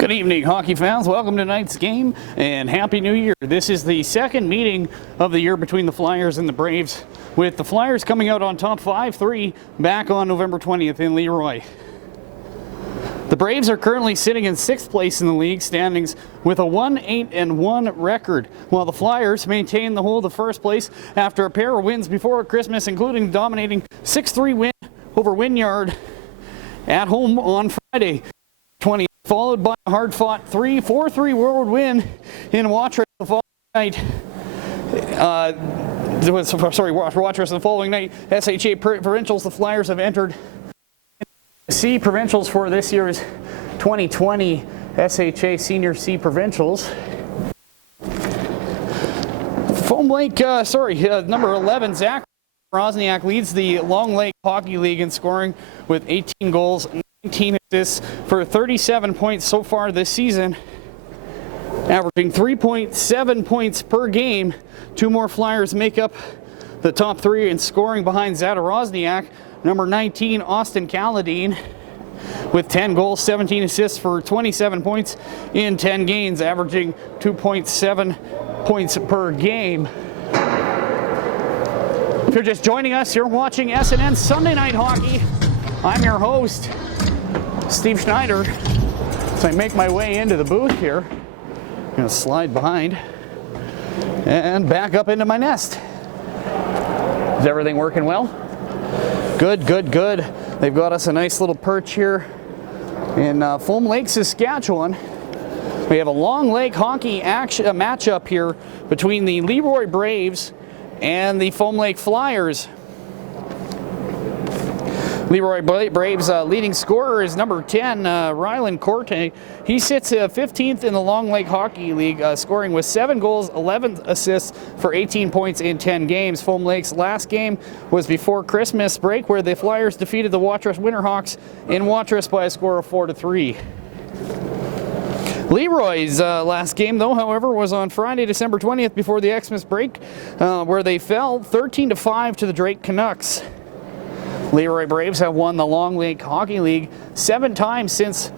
Good evening, hockey fans. Welcome to tonight's game and Happy New Year. This is the second meeting of the year between the Flyers and the Braves, with the Flyers coming out on top 5-3 back on November 20th in LeRoy. The Braves are currently sitting in 6th place in the league standings with a 1-8-1 record, while the Flyers maintain the hold of first place after a pair of wins before Christmas, including a dominating 6-3 win over Wynyard at home on Friday 20th, followed by a hard-fought 4-3 road win in Watrous the following night. Watrous the following night. SHA Provincials, the Flyers have entered C Provincials for this year's 2020 SHA Senior C Provincials. Foam Lake, number 11, Zach Rosniak leads the Long Lake Hockey League in scoring with 18 goals, 19 assists for 37 points so far this season, averaging 3.7 points per game. Two more Flyers make up the top three in scoring behind Zadorozniak. Number 19, Austin Calladine, with 10 goals, 17 assists for 27 points in 10 games, averaging 2.7 points per game. If you're just joining us, you're watching SNN Sunday Night Hockey. I'm your host, Steve Schneider. So I make my way into the booth here. I'm going to slide behind and back up into my nest. Is everything working well? Good, good, good. They've got us a nice little perch here in Foam Lake, Saskatchewan. We have a Long Lake hockey matchup here between the LeRoy Braves and the Foam Lake Flyers. LeRoy Braves' leading scorer is number 10, Rylan Corte. He sits 15th in the Long Lake Hockey League, scoring with 7 goals, 11 assists for 18 points in 10 games. Foam Lake's last game was before Christmas break, where the Flyers defeated the Watrous Winterhawks in Watrous by a score of 4-3. LeRoy's last game, though, however, was on Friday, December 20th, before the Xmas break, where they fell 13-5 to the Drake Canucks. LeRoy Braves have won the Long Lake Hockey League 7 times since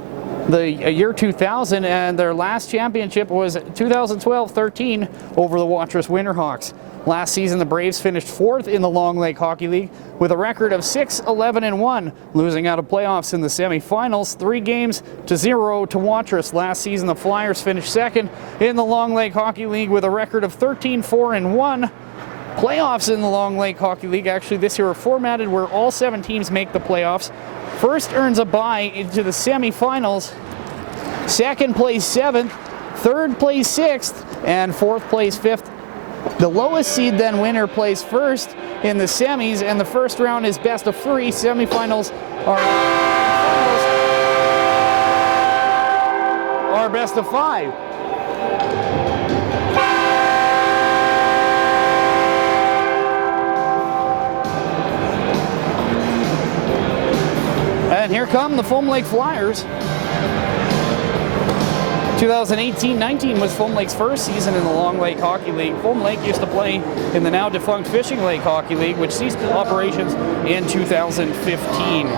the year 2000, and their last championship was 2012-13 over the Watrous Winterhawks. Last season, the Braves finished 4th in the Long Lake Hockey League with a record of 6-11-1, losing out of playoffs in the semifinals 3-0 to Watrous. Last season, the Flyers finished 2nd in the Long Lake Hockey League with a record of 13-4-1. Playoffs in the Long Lake Hockey League actually this year are formatted where all 7 teams make the playoffs. First earns a bye into the semifinals, second plays 7th, third plays 6th, and fourth plays 5th. The lowest seed then winner plays first in the semis, and the first round is best of 3. Semifinals are best of 5. And here come the Foam Lake Flyers. 2018-19 was Foam Lake's first season in the Long Lake Hockey League. Foam Lake used to play in the now defunct Fishing Lake Hockey League, which ceased operations in 2015.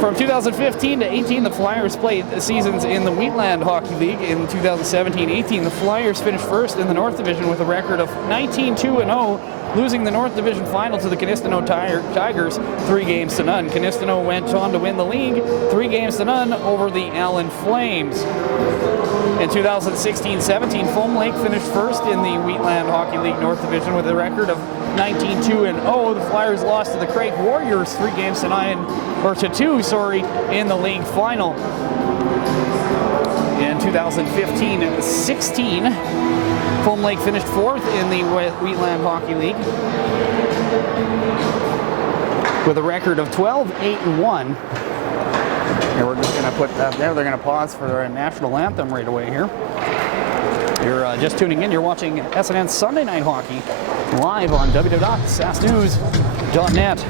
From 2015 to 18, the Flyers played seasons in the Wheatland Hockey League. In 2017-18, the Flyers finished first in the North Division with a record of 19-2-0, losing the North Division final to the Canistano Tigers 3-0. Canistano went on to win the league 3-0 over the Allen Flames. In 2016-17, Foam Lake finished first in the Wheatland Hockey League North Division with a record of 19-2-0. The Flyers lost to the Craig Warriors 3-2 in the league final. In 2015-16, Foam Lake finished 4th in the Wheatland Hockey League with a record of 12-8-1. Here, we're just going to put that there. They're going to pause for their national anthem right away here. You're just tuning in. You're watching SNN Sunday Night Hockey live on www.sasnews.net.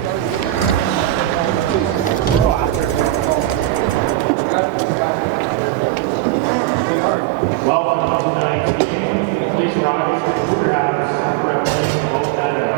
Welcome to tonight's game. Please rise and put your hands representing both Canada.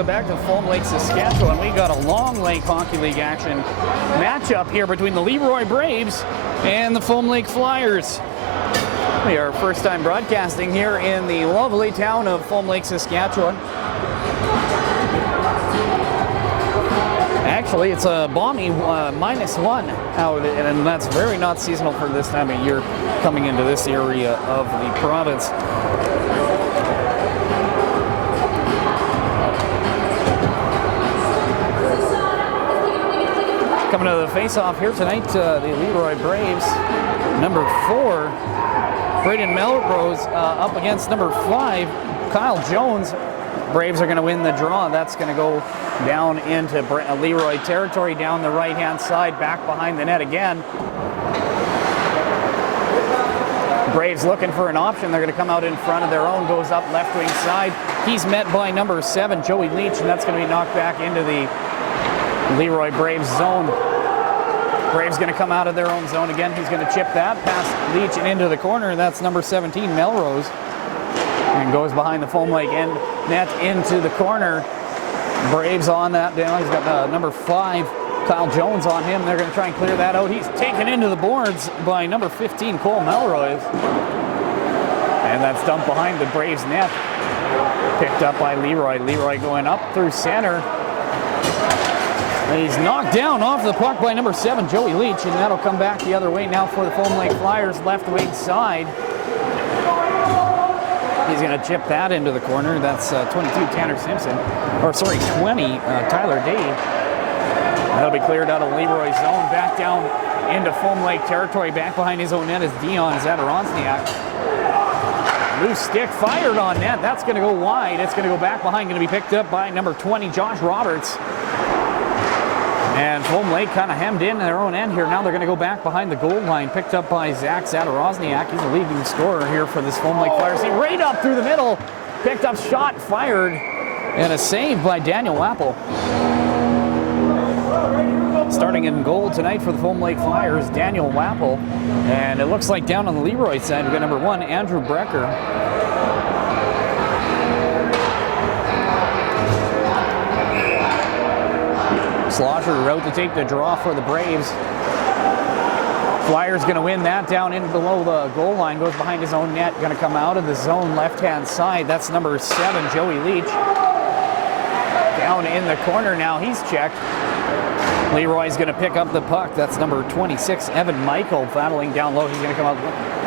welcome back to Foam Lake, Saskatchewan. We got a Long Lake Hockey League action matchup here between the LeRoy Braves and the Foam Lake Flyers. We are first time broadcasting here in the lovely town of Foam Lake, Saskatchewan. Actually, it's a balmy -1 out, and that's very not seasonal for this time of year coming into this area of the province. Coming to the face-off here tonight, the LeRoy Braves, number 4, Braden Melrose up against number 5, Kyle Jones. Braves are going to win the draw. That's going to go down into LeRoy territory, down the right-hand side, back behind the net again. Braves looking for an option. They're going to come out in front of their own, goes up left wing side. He's met by number 7, Joey Leach, and that's going to be knocked back into the LeRoy Braves zone. Braves going to come out of their own zone again. He's going to chip that past Leach and into the corner. That's number 17, Melrose. And goes behind the Foam Lake end net into the corner. Braves on that down. He's got number 5, Kyle Jones on him. They're going to try and clear that out. He's taken into the boards by number 15, Cole Melrose. And that's dumped behind the Braves net. Picked up by LeRoy. LeRoy going up through center. He's knocked down off the puck by number 7, Joey Leach, and that'll come back the other way now for the Foam Lake Flyers, left wing side. He's going to chip that into the corner. That's 22, Tanner Simpson. Or, sorry, 20, Tyler Day. That'll be cleared out of LeRoy's zone. Back down into Foam Lake territory. Back behind his own net is Dion Zadaronsniak. Loose stick fired on net. That's going to go wide. It's going to go back behind. Going to be picked up by number 20, Josh Roberts. And Foam Lake kind of hemmed in their own end here. Now they're going to go back behind the goal line. Picked up by Zach Zadarosniak. He's the leading scorer here for this Foam Lake Flyers. He right up through the middle. Picked up, shot, fired. And a save by Daniel Wappel. Starting in goal tonight for the Foam Lake Flyers, Daniel Wappel. And it looks like down on the LeRoy side, we've got number 1, Andrew Brecker. Slosher out to take the draw for the Braves. Flyers going to win that down in below the goal line. Goes behind his own net. Going to come out of the zone left-hand side. That's number 7, Joey Leach. Down in the corner now. He's checked. LeRoy's going to pick up the puck. That's number 26, Evan Michael, battling down low. He's going to come out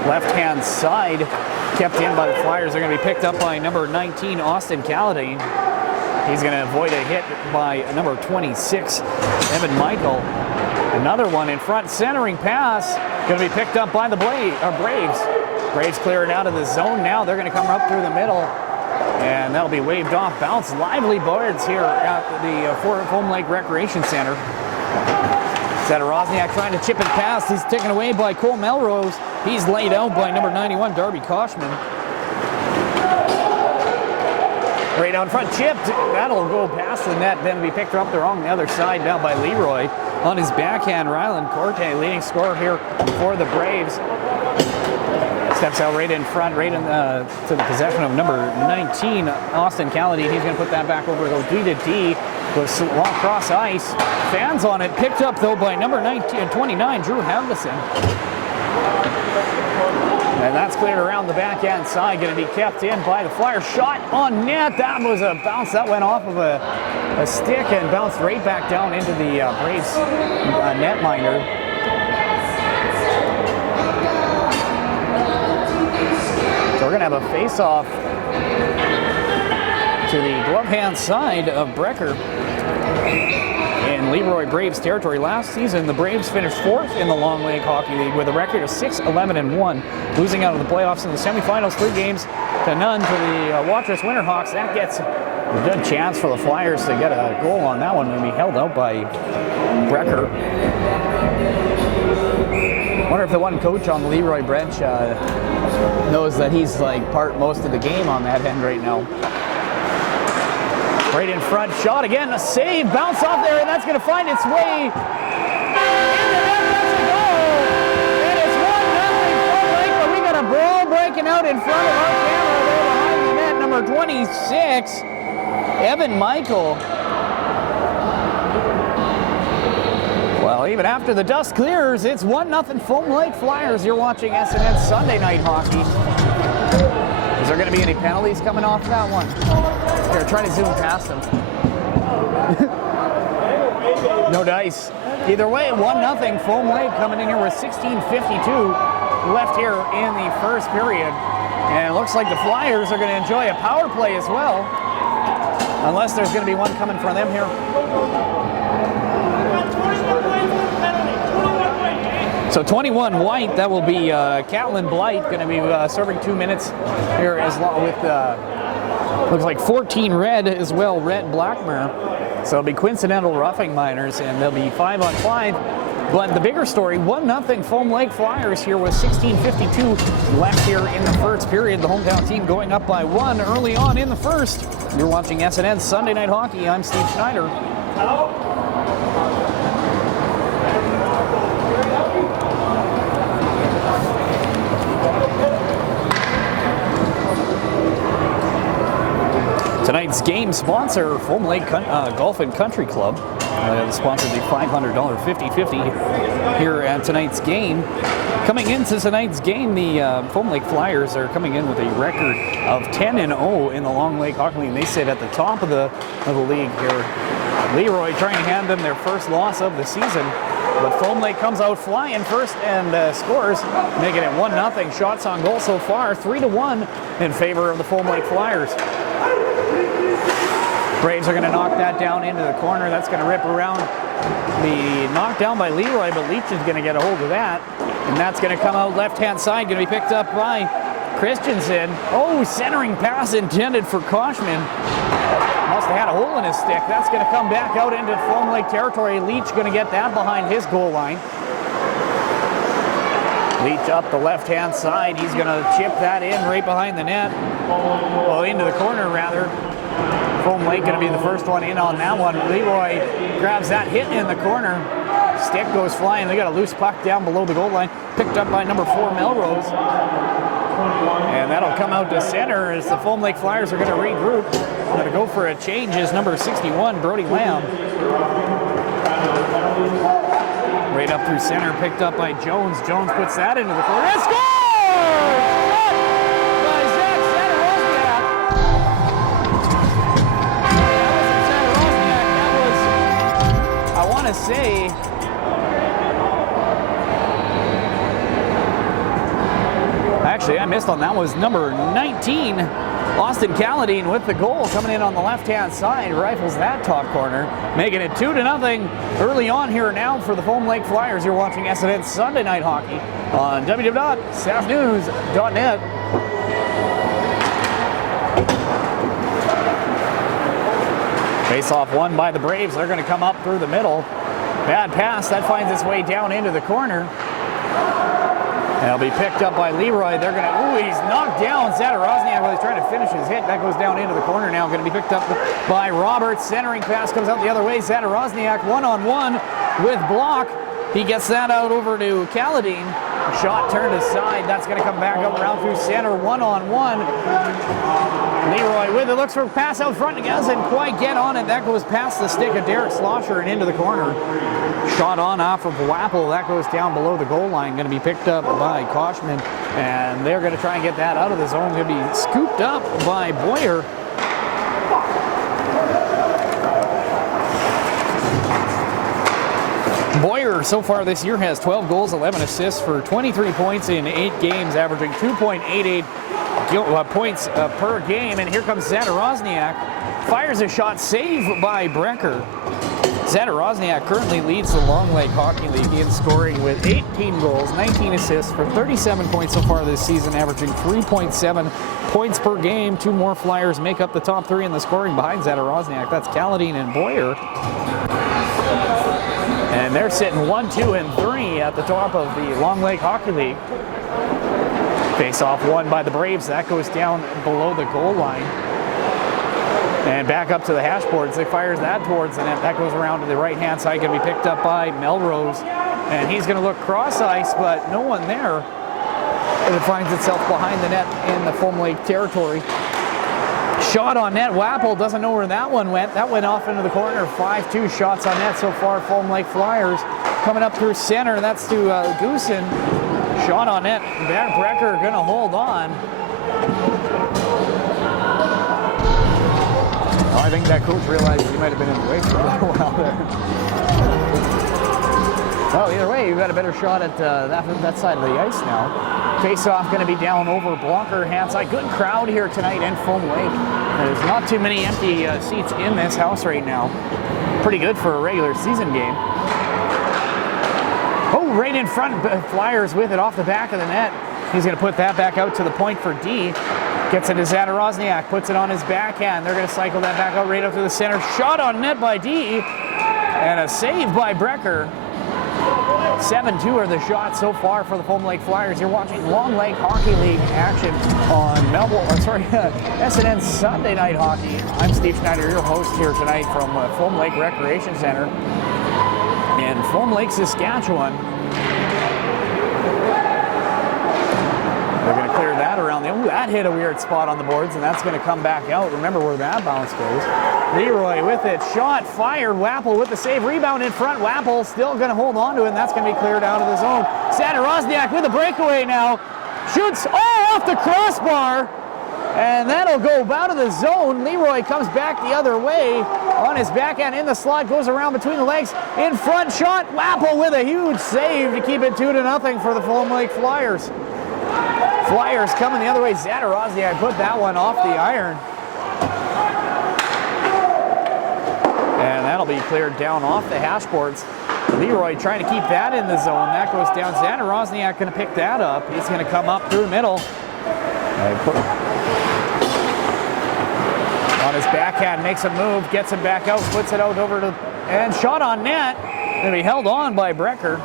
left-hand side. Kept in by the Flyers. They're going to be picked up by number 19, Austin Calladine. He's going to avoid a hit by number 26, Evan Michael. Another one in front, centering pass. Going to be picked up by the Braves. Braves clear it out of the zone now. They're going to come up through the middle. And that'll be waved off. Bounce, lively boards here at the Foam Lake Recreation Center. Zadarosniak trying to chip it past. He's taken away by Cole Melrose. He's laid out by number 91, Darby Koshman. Right out front, chipped. That'll go past the net, then be picked up there on the other side now by LeRoy. On his backhand, Rylan Corte, leading scorer here for the Braves. Steps out right in front, right in to the possession of number 19, Austin Calladine. He's going to put that back over, goes D to D, goes long cross ice. Fans on it, picked up though by number 29, Drew Havlison. And that's cleared around the backhand side, going to be kept in by the Flyers. Shot on net. That was a bounce that went off of a stick and bounced right back down into the Braves netminder. So we're going to have a face-off to the glove hand side of Brecker in LeRoy Braves territory. Last season, the Braves finished 4th in the Long Lake Hockey League with a record of 6-11-1, losing out of the playoffs in the semifinals 3-0 to none to the Watrous Winterhawks. That gets a good chance for the Flyers to get a goal on that one and be held out by Brecker. Wonder if the one coach on the LeRoy bench knows that he's like part most of the game on that end right now. Right in front, shot again, a save, bounce off there, and that's going to find its way into that. That's a goal. And it's 1-0 Foam Lake, but we got a brawl breaking out in front of our camera there behind the net, number 26. Evan Michael. Well, even after the dust clears, it's 1-0 Foam Lake Flyers. You're watching SNN Sunday Night Hockey. Is there going to be any penalties coming off that one? Here, try to zoom past them. No dice. Either way, 1-0 Foam Lake coming in here with 16:52 left here in the first period. And it looks like the Flyers are going to enjoy a power play as well. Unless there's going to be one coming for them here. So 21 white, that will be Catlin Blight, going to be serving 2 minutes here as long with, looks like 14 red as well, Red Blackmer. So it'll be coincidental roughing minors, and they'll be 5-on-5. But the bigger story, 1-0 Foam Lake Flyers here with 16:52 left here in the first period. The hometown team going up by 1 early on in the first. You're watching SNN Sunday Night Hockey. I'm Steve Schneider. Tonight's game sponsor, Foam Lake Golf and Country Club. They sponsored the $500 50-50 here at tonight's game. Coming into tonight's game, the Foam Lake Flyers are coming in with a record of 10-0 in the Long Lake Hockey League. They sit at the top of the league here. LeRoy trying to hand them their first loss of the season. But Foam Lake comes out flying first and scores, making it 1-0. Shots on goal so far, 3-1 in favor of the Foam Lake Flyers. Braves are going to knock that down into the corner. That's going to rip around the knockdown by LeRoy, but Leach is going to get a hold of that. And that's going to come out left-hand side, going to be picked up by Christensen. Oh, centering pass intended for Koshman. Must have had a hole in his stick. That's going to come back out into Foam Lake territory. Leach going to get that behind his goal line. Leach up the left-hand side. He's going to chip that in right behind the net. Well, into the corner, rather. Foam Lake going to be the first one in on that one. LeRoy grabs that hit in the corner. Stick goes flying. They got a loose puck down below the goal line. Picked up by number 4, Melrose. And that'll come out to center as the Foam Lake Flyers are going to regroup. Going to go for a change is number 61, Brody Lamb. Right up through center, picked up by Jones. Jones puts that into the corner. And scores! Say actually I missed on that. Was number 19 Austin Calladine with the goal coming in on the left hand side, rifles that top corner, making it 2-0 early on here now for the Foam Lake Flyers. You're watching SNN Sunday Night Hockey on www.safnews.net. Face off won by the Braves. They're going to come up through the middle. Bad pass, that finds its way down into the corner. And it'll be picked up by LeRoy. They're going to, ooh, he's knocked down Zadarozniak while he's trying to finish his hit. That goes down into the corner now. Going to be picked up by Roberts. Centering pass comes out the other way. Zadarozniak one-on-one with block. He gets that out over to Calladine. Shot turned aside. That's going to come back up around through center. One-on-one. LeRoy with it. Looks for a pass out front. He doesn't quite get on it. That goes past the stick of Derek Slosher and into the corner. Shot on off of Wappel. That goes down below the goal line. Going to be picked up by Koshman. And they're going to try and get that out of the zone. Going to be scooped up by Boyer. Boyer so far this year has 12 goals, 11 assists for 23 points in 8 games, averaging 2.88 points per game. And here comes Zadarozniak. Fires a shot, saved by Brecker. Zadarozniak currently leads the Long Lake Hockey League in scoring with 18 goals, 19 assists for 37 points so far this season, averaging 3.7 points per game. 2 more Flyers make up the top 3 in the scoring behind Zadarozniak. That's Calladine and Boyer. And they're sitting 1, 2, and 3 at the top of the Long Lake Hockey League. Face-off won by the Braves. That goes down below the goal line. And back up to the hash boards. They fires that towards the net. That goes around to the right-hand side. Going to be picked up by Melrose. And he's going to look cross-ice, but no one there. And it finds itself behind the net in the Foam Lake territory. Shot on net. Wappel doesn't know where that one went. That went off into the corner. 5-2 shots on net so far. Foam Lake Flyers coming up through center. That's to Goosen. Shot on net. Brecker going to hold on. I think that coach realized he might have been in the way for a little while there. Well, either way, you've got a better shot at that side of the ice now. Face-off going to be down over blocker hand side. Good crowd here tonight in Foam Lake. There's not too many empty seats in this house right now. Pretty good for a regular season game. Oh, right in front, Flyers with it off the back of the net. He's going to put that back out to the point for D. Gets it to Zadorozniak, puts it on his backhand. They're going to cycle that back out right up to the center. Shot on net by D. And a save by Brecker. 7-2 are the shots so far for the Foam Lake Flyers. You're watching Long Lake Hockey League action on SNN Sunday Night Hockey. I'm Steve Schneider, your host here tonight from Foam Lake Recreation Center in Foam Lake, Saskatchewan. They're going to clear that around. Ooh, that hit a weird spot on the boards, and that's going to come back out. Remember where that bounce goes. LeRoy with it. Shot fired. Wappel with the save. Rebound in front. Wappel still going to hold on to it, and that's going to be cleared out of the zone. Zadorozniak with a breakaway now. Shoots off the crossbar, and that'll go out of the zone. LeRoy comes back the other way on his backhand in the slot. Goes around between the legs. In front shot. Wappel with a huge save to keep it 2-0 for the Foam Lake Flyers. Flyers coming the other way. Zadorozniak put that one off the iron. And that'll be cleared down off the hash boards. LeRoy trying to keep that in the zone. That goes down. Zadorozniak going to pick that up. He's going to come up through the middle. On his backhand, makes a move, gets it back out, puts it out over to, and shot on net. Going to be held on by Brecker.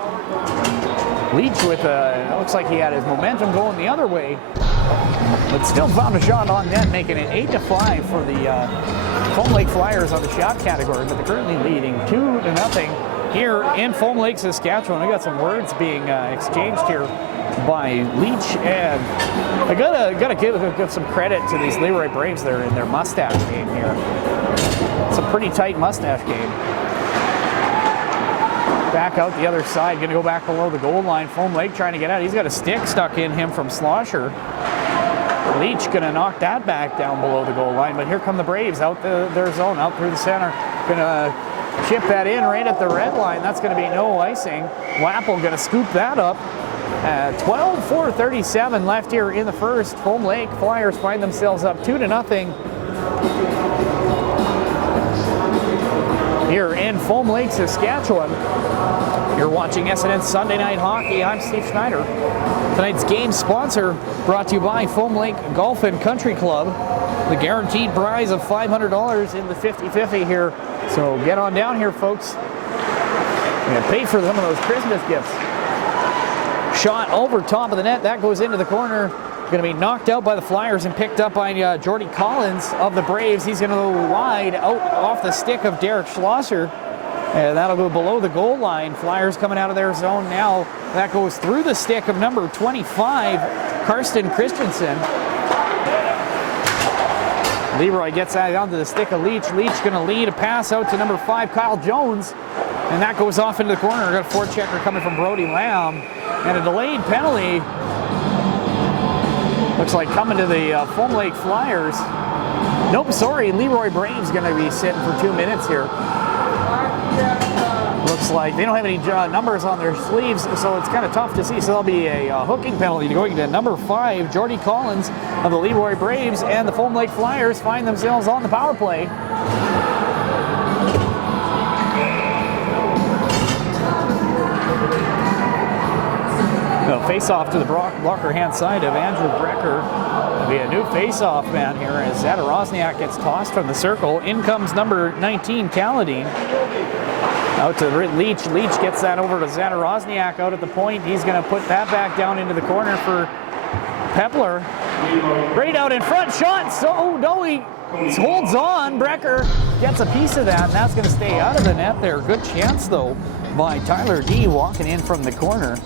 Leach with it looks like he had his momentum going the other way, but still found a shot on net, making it 8-5 for the Foam Lake Flyers on the shot category, but they're currently leading 2-0 here in Foam Lake, Saskatchewan. We got some words being exchanged here by Leach, and I gotta give some credit to these LeRoy Braves there in their mustache game here. It's a pretty tight mustache game. Back out the other side, going to go back below the goal line. Foam Lake trying to get out. He's got a stick stuck in him from Slosher. Leach going to knock that back down below the goal line, but here come the Braves out their zone, out through the center. Going to chip that in right at the red line. That's going to be no icing. Wappel going to scoop that up. 12:4:37 left here in the first. Foam Lake Flyers find themselves up 2-0. Here in Foam Lake, Saskatchewan. You're watching SNN Sunday Night Hockey. I'm Steve Schneider. Tonight's game sponsor brought to you by Foam Lake Golf and Country Club. The guaranteed prize of $500 in the 50-50 here. So get on down here, folks. We're going to pay for some of those Christmas gifts. Shot over top of the net. That goes into the corner. Going to be knocked out by the Flyers and picked up by Jordy Collins of the Braves. He's going to go wide out off the stick of Derek Schlosser. And that'll go below the goal line. Flyers coming out of their zone now. That goes through the stick of number 25, Karsten Christensen. LeRoy gets that onto the stick of Leach. Leach going to lead a pass out to number 5, Kyle Jones. And that goes off into the corner. Got a forechecker coming from Brody Lamb. And a delayed penalty. Looks like coming to the Foam Lake Flyers. Nope, sorry, LeRoy Braves going to be sitting for 2 minutes here. Looks like they don't have any numbers on their sleeves, so it's kind of tough to see. So there'll be a hooking penalty going to number 5, Jordy Collins of the LeRoy Braves, and the Foam Lake Flyers find themselves on the power play. Face-off to the blocker hand side of Andrew Brecker. It'll be a new face-off man here as Zadorozniak gets tossed from the circle. In comes number 19, Kaladin. Out to Leach. Leach gets that over to Zadorozniak out at the point. He's going to put that back down into the corner for Pepler. Right out in front, shot. So, no, he holds on. Brecker gets a piece of that, and that's going to stay out of the net there. Good chance, though, by Tyler D. walking in from the corner.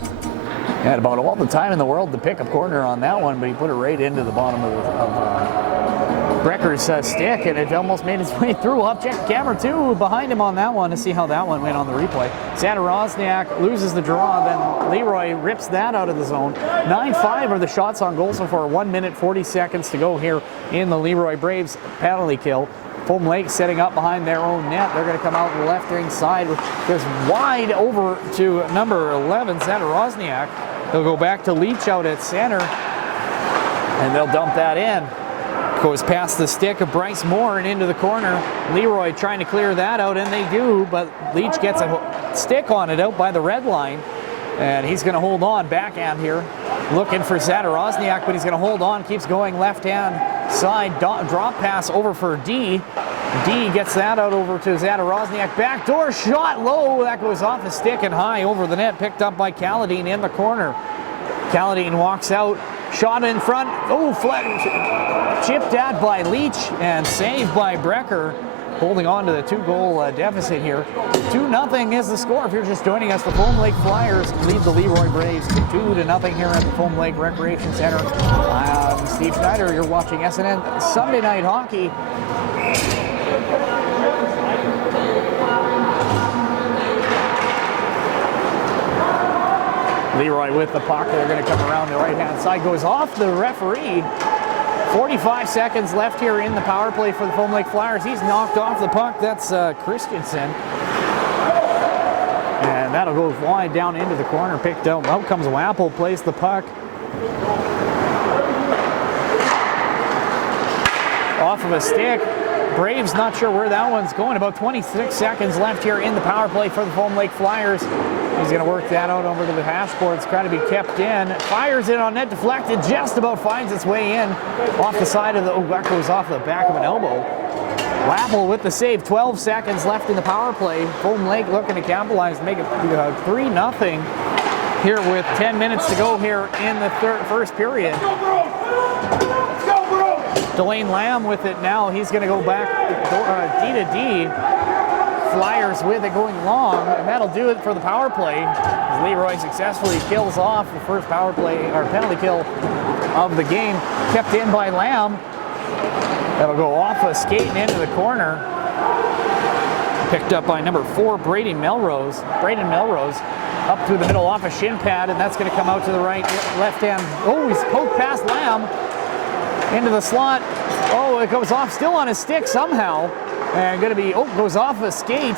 Had about all the time in the world to pick a corner on that one, but he put it right into the bottom of Brecker's stick, and it almost made its way through. Up check camera 2 behind him on that one to see how that one went on the replay. Zadorozniak loses the draw, then LeRoy rips that out of the zone. 9-5 are the shots on goal so far. 1 minute 40 seconds to go here in the LeRoy Braves penalty kill. Foam Lake setting up behind their own net. They're going to come out the left wing side, which goes wide over to number 11, Zadorozniak. They'll go back to Leach out at center, and they'll dump that in. Goes past the stick of Bryce Moore and into the corner. LeRoy trying to clear that out, and they do, but Leach gets a stick on it out by the red line, and he's going to hold on. Backhand here, looking for Zadorozniak, but he's going to hold on, keeps going left-hand side, drop pass over for D. D gets that out over to Zadorozniak. Backdoor shot low, that goes off the stick and high over the net, picked up by Kaladin in the corner. Kaladin walks out, shot in front, chipped at by Leach and saved by Brecker, holding on to the 2-goal deficit here. 2-0 is the score. If you're just joining us, the Foam Lake Flyers lead the LeRoy Braves 2-0 here at the Foam Lake Recreation Center. I'm Steve Schneider. You're watching SNN Sunday Night Hockey. LeRoy with the puck. They're going to come around the right-hand side. Goes off the referee. 45 seconds left here in the power play for the Foam Lake Flyers. He's knocked off the puck. That's Christensen. And that'll go wide down into the corner. Picked out. Out comes Wappel. Plays the puck. Off of a stick. Braves not sure where that one's going. About 26 seconds left here in the power play for the Foam Lake Flyers. He's going to work that out over to the hash board. It's got to be kept in. Fires it on net, deflected, just about finds its way in. Off the side of the, that goes off the back of an elbow. Wappel with the save. 12 seconds left in the power play. Foam Lake looking to capitalize, make it 3-0 here with 10 minutes to go here in the first period. Delane Lamb with it now. He's going to go back D to D. Flyers with it going long, and that'll do it for the power play. As LeRoy successfully kills off the first power play or penalty kill of the game, kept in by Lamb. That'll go off a skate and into the corner. Picked up by number 4, Braden Melrose. Braden Melrose up through the middle off a shin pad, and that's going to come out to the right, left hand. Oh, he's poked past Lamb into the slot. Oh, it goes off still on his stick somehow. And going to be, goes off a skate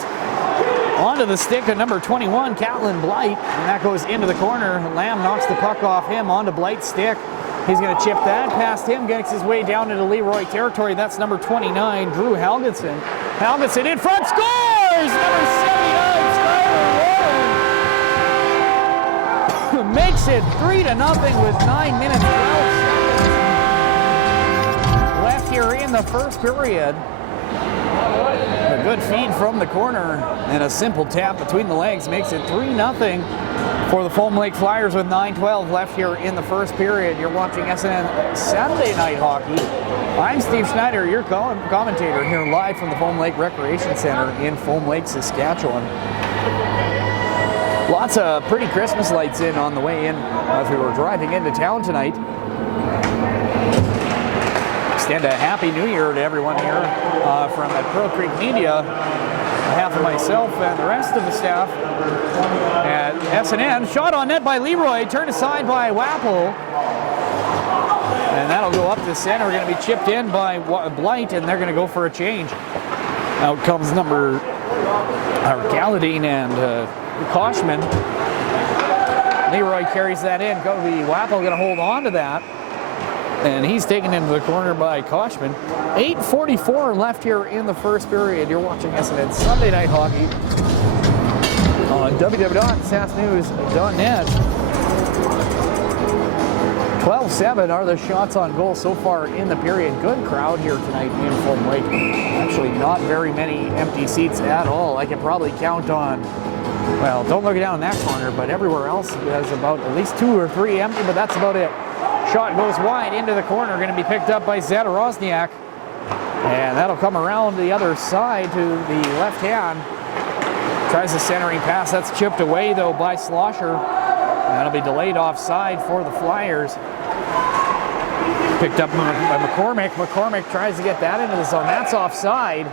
onto the stick of number 21, Catlin Blight, and that goes into the corner. Lamb knocks the puck off him onto Blight's stick. He's going to chip that past him, gets his way down into LeRoy territory. That's number 29, Drew Helgeson. Helgeson in front, scores! Number 79, Schneider makes it 3-0 with 9 minutes 12 seconds left here in the first period. A good feed from the corner and a simple tap between the legs makes it 3-0 for the Foam Lake Flyers with 9:12 left here in the first period. You're watching SNN Saturday Night Hockey. I'm Steve Schneider, your commentator here live from the Foam Lake Recreation Center in Foam Lake, Saskatchewan. Lots of pretty Christmas lights in on the way in as we were driving into town tonight. Extend a Happy New Year to everyone here from at Pearl Creek Media, on behalf of myself and the rest of the staff at SNN. Shot on net by LeRoy, turned aside by Wappel, and that'll go up the center. Going to be chipped in by Blight, and they're going to go for a change. Out comes number Galadine and Koshman. LeRoy carries that in. Going to be Wappel, going to hold on to that. And he's taken into the corner by Koshman. 8:44 left here in the first period. You're watching SNN Sunday Night Hockey on www.sasnews.net. 12-7 are the shots on goal so far in the period. Good crowd here tonight in Foam Lake. Actually, not very many empty seats at all. I can probably count on, well, don't look down in that corner, but everywhere else has about at least 2 or 3 empty, but that's about it. Shot goes wide into the corner, going to be picked up by Zadorozniak. And that'll come around the other side to the left hand. Tries the centering pass. That's chipped away, though, by Slosher. And that'll be delayed offside for the Flyers. Picked up by McCormick. McCormick tries to get that into the zone. That's offside.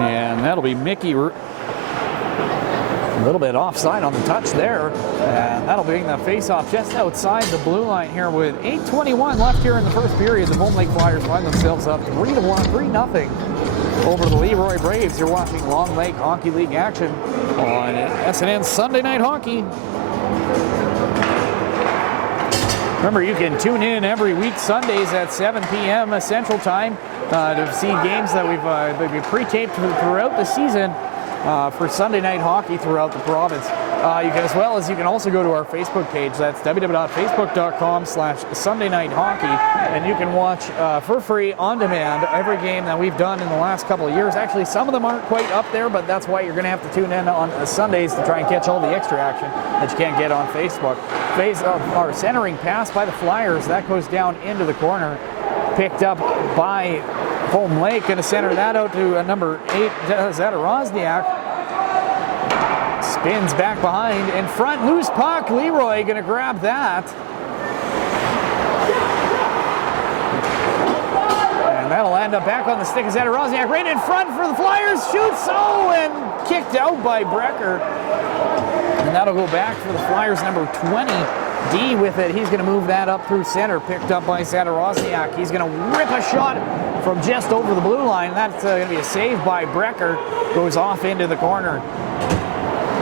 And that'll be Mickey. A little bit offside on the touch there. And that'll bring the face-off just outside the blue line here with 8:21 left here in the first period. The Home Lake Flyers find themselves up 3-0 over the LeRoy Braves. You're watching Long Lake Hockey League action on SNN Sunday Night Hockey. Remember, you can tune in every week Sundays at 7 p.m. Central Time to see games that we've pre-taped throughout the season for Sunday Night Hockey throughout the province. You can also go to our Facebook page. That's www.facebook.com/Sunday Night Hockey, and you can watch for free on demand every game that we've done in the last couple of years. Actually, some of them aren't quite up there, but that's why you're going to have to tune in on Sundays to try and catch all the extra action that you can't get on Facebook. Our centering pass by the Flyers, that goes down into the corner, picked up by Home Lake, going to center that out to number 8, Zadarozniak. Spins back behind, in front, loose puck. LeRoy going to grab that. And that'll end up back on the stick of Zadarozniak, right in front for the Flyers. Shoots, and kicked out by Brecker. And that'll go back for the Flyers, number 20. D with it. He's going to move that up through center, picked up by Zadarozniak. He's going to rip a shot from just over the blue line. That's going to be a save by Brecker. Goes off into the corner.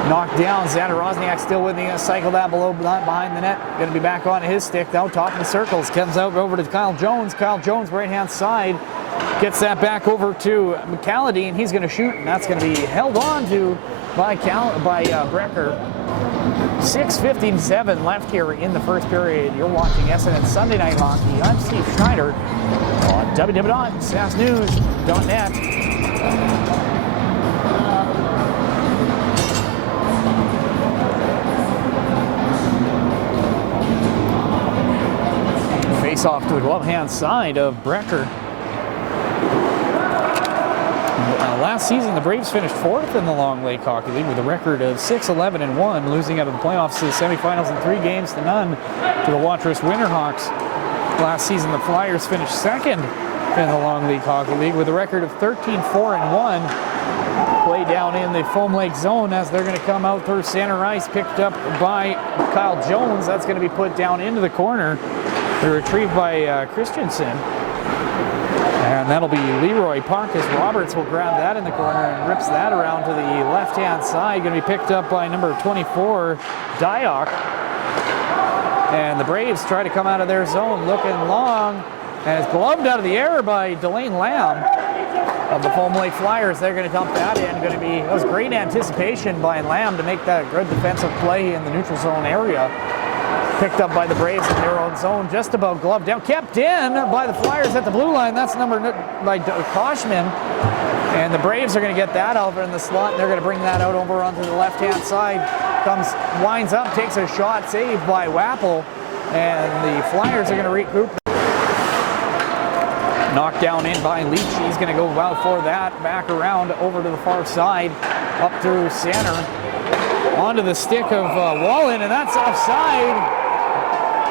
Knocked down. Zadarozniak still with the cycle that behind the net. Going to be back on his stick now, top of the circles. Comes out over to Kyle Jones. Kyle Jones, right-hand side. Gets that back over to McCallady, and he's going to shoot, and that's going to be held on to by Brecker. 6:57 left here in the first period. You're watching SNN Sunday Night Hockey. I'm Steve Schneider on www.sasknews.net. Face off to the glove-hand side of Brecker. Last season, the Braves finished 4th in the Long Lake Hockey League with a record of 6-11-1, losing out of the playoffs to the semifinals in 3-0 to the Watrous Winterhawks. Last season, the Flyers finished 2nd in the Long Lake Hockey League with a record of 13-4-1. Play down in the Foam Lake zone as they're going to come out through center ice, picked up by Kyle Jones. That's going to be put down into the corner. They're retrieved by Christensen. And that'll be Leroy Parkus. Roberts will grab that in the corner and rips that around to the left-hand side. Going to be picked up by number 24, Diok. And the Braves try to come out of their zone looking long. And it's gloved out of the air by Delane Lamb of the Foam Lake Flyers. They're going to dump that in. That was great anticipation by Lamb to make that good defensive play in the neutral zone area. Picked up by the Braves in their own zone, just about gloved down. Kept in by the Flyers at the blue line. That's numbered by Koshman. And the Braves are going to get that over in the slot. And they're going to bring that out over onto the left-hand side. Winds up, takes a shot, saved by Wappel. And the Flyers are going to recoup. Knocked down in by Leach. He's going to go out for that. Back around over to the far side. Up through center. Onto the stick of Wallen, and that's offside.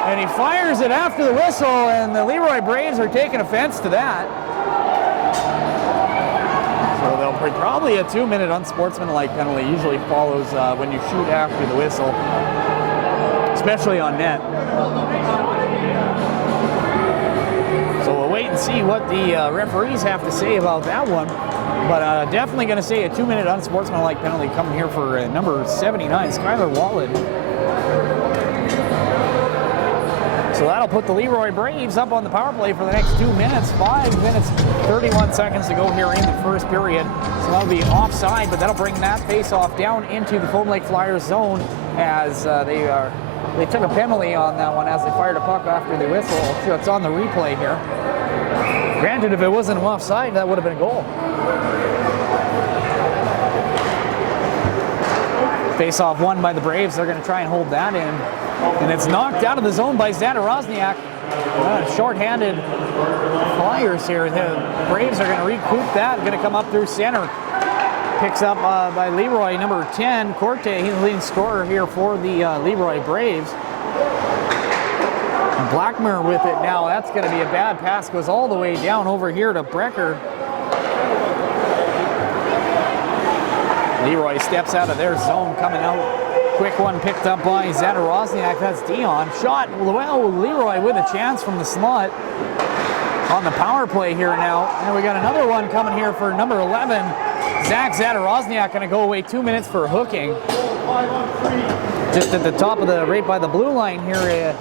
And he fires it after the whistle, and the LeRoy Braves are taking offense to that. So they'll probably a 2-minute unsportsmanlike penalty usually follows when you shoot after the whistle, especially on net. So we'll wait and see what the referees have to say about that one. But definitely going to say a 2-minute unsportsmanlike penalty coming here for number 79, Skylar Wallen. So that'll put the LeRoy Braves up on the power play for the next 2 minutes. 5 minutes, 31 seconds to go here in the first period. So that'll be offside, but that'll bring that face-off down into the Foam Lake Flyers zone as they took a penalty on that one as they fired a puck after the whistle. So it's on the replay here. Granted, if it wasn't offside, that would have been a goal. Face-off won by the Braves. They're going to try and hold that in. And it's knocked out of the zone by Zadarozniak. Short-handed Flyers here. The Braves are going to recoup that. Going to come up through center. Picks up by Leroy, number 10, Corte. He's the leading scorer here for the LeRoy Braves. Blackmer with it now. That's going to be a bad pass. Goes all the way down over here to Brecker. LeRoy steps out of their zone, coming out. Quick one picked up by Zadorozniak. That's Dion. Shot. Well, LeRoy with a chance from the slot on the power play here now. And we got another one coming here for number 11. Zach Zadorozniak going to go away 2 minutes for hooking. Just at the top of the, right by the blue line here.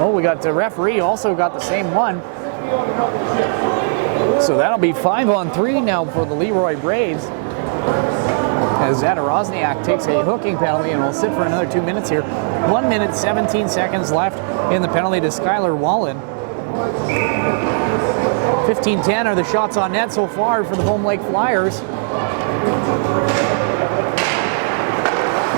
We got the referee also got the same one. So that'll be 5-on-3 now for the LeRoy Braves, as Zadorozniak takes a hooking penalty and will sit for another 2 minutes here. 1 minute, 17 seconds left in the penalty to Skylar Wallen. 15-10 are the shots on net so far for the Home Lake Flyers.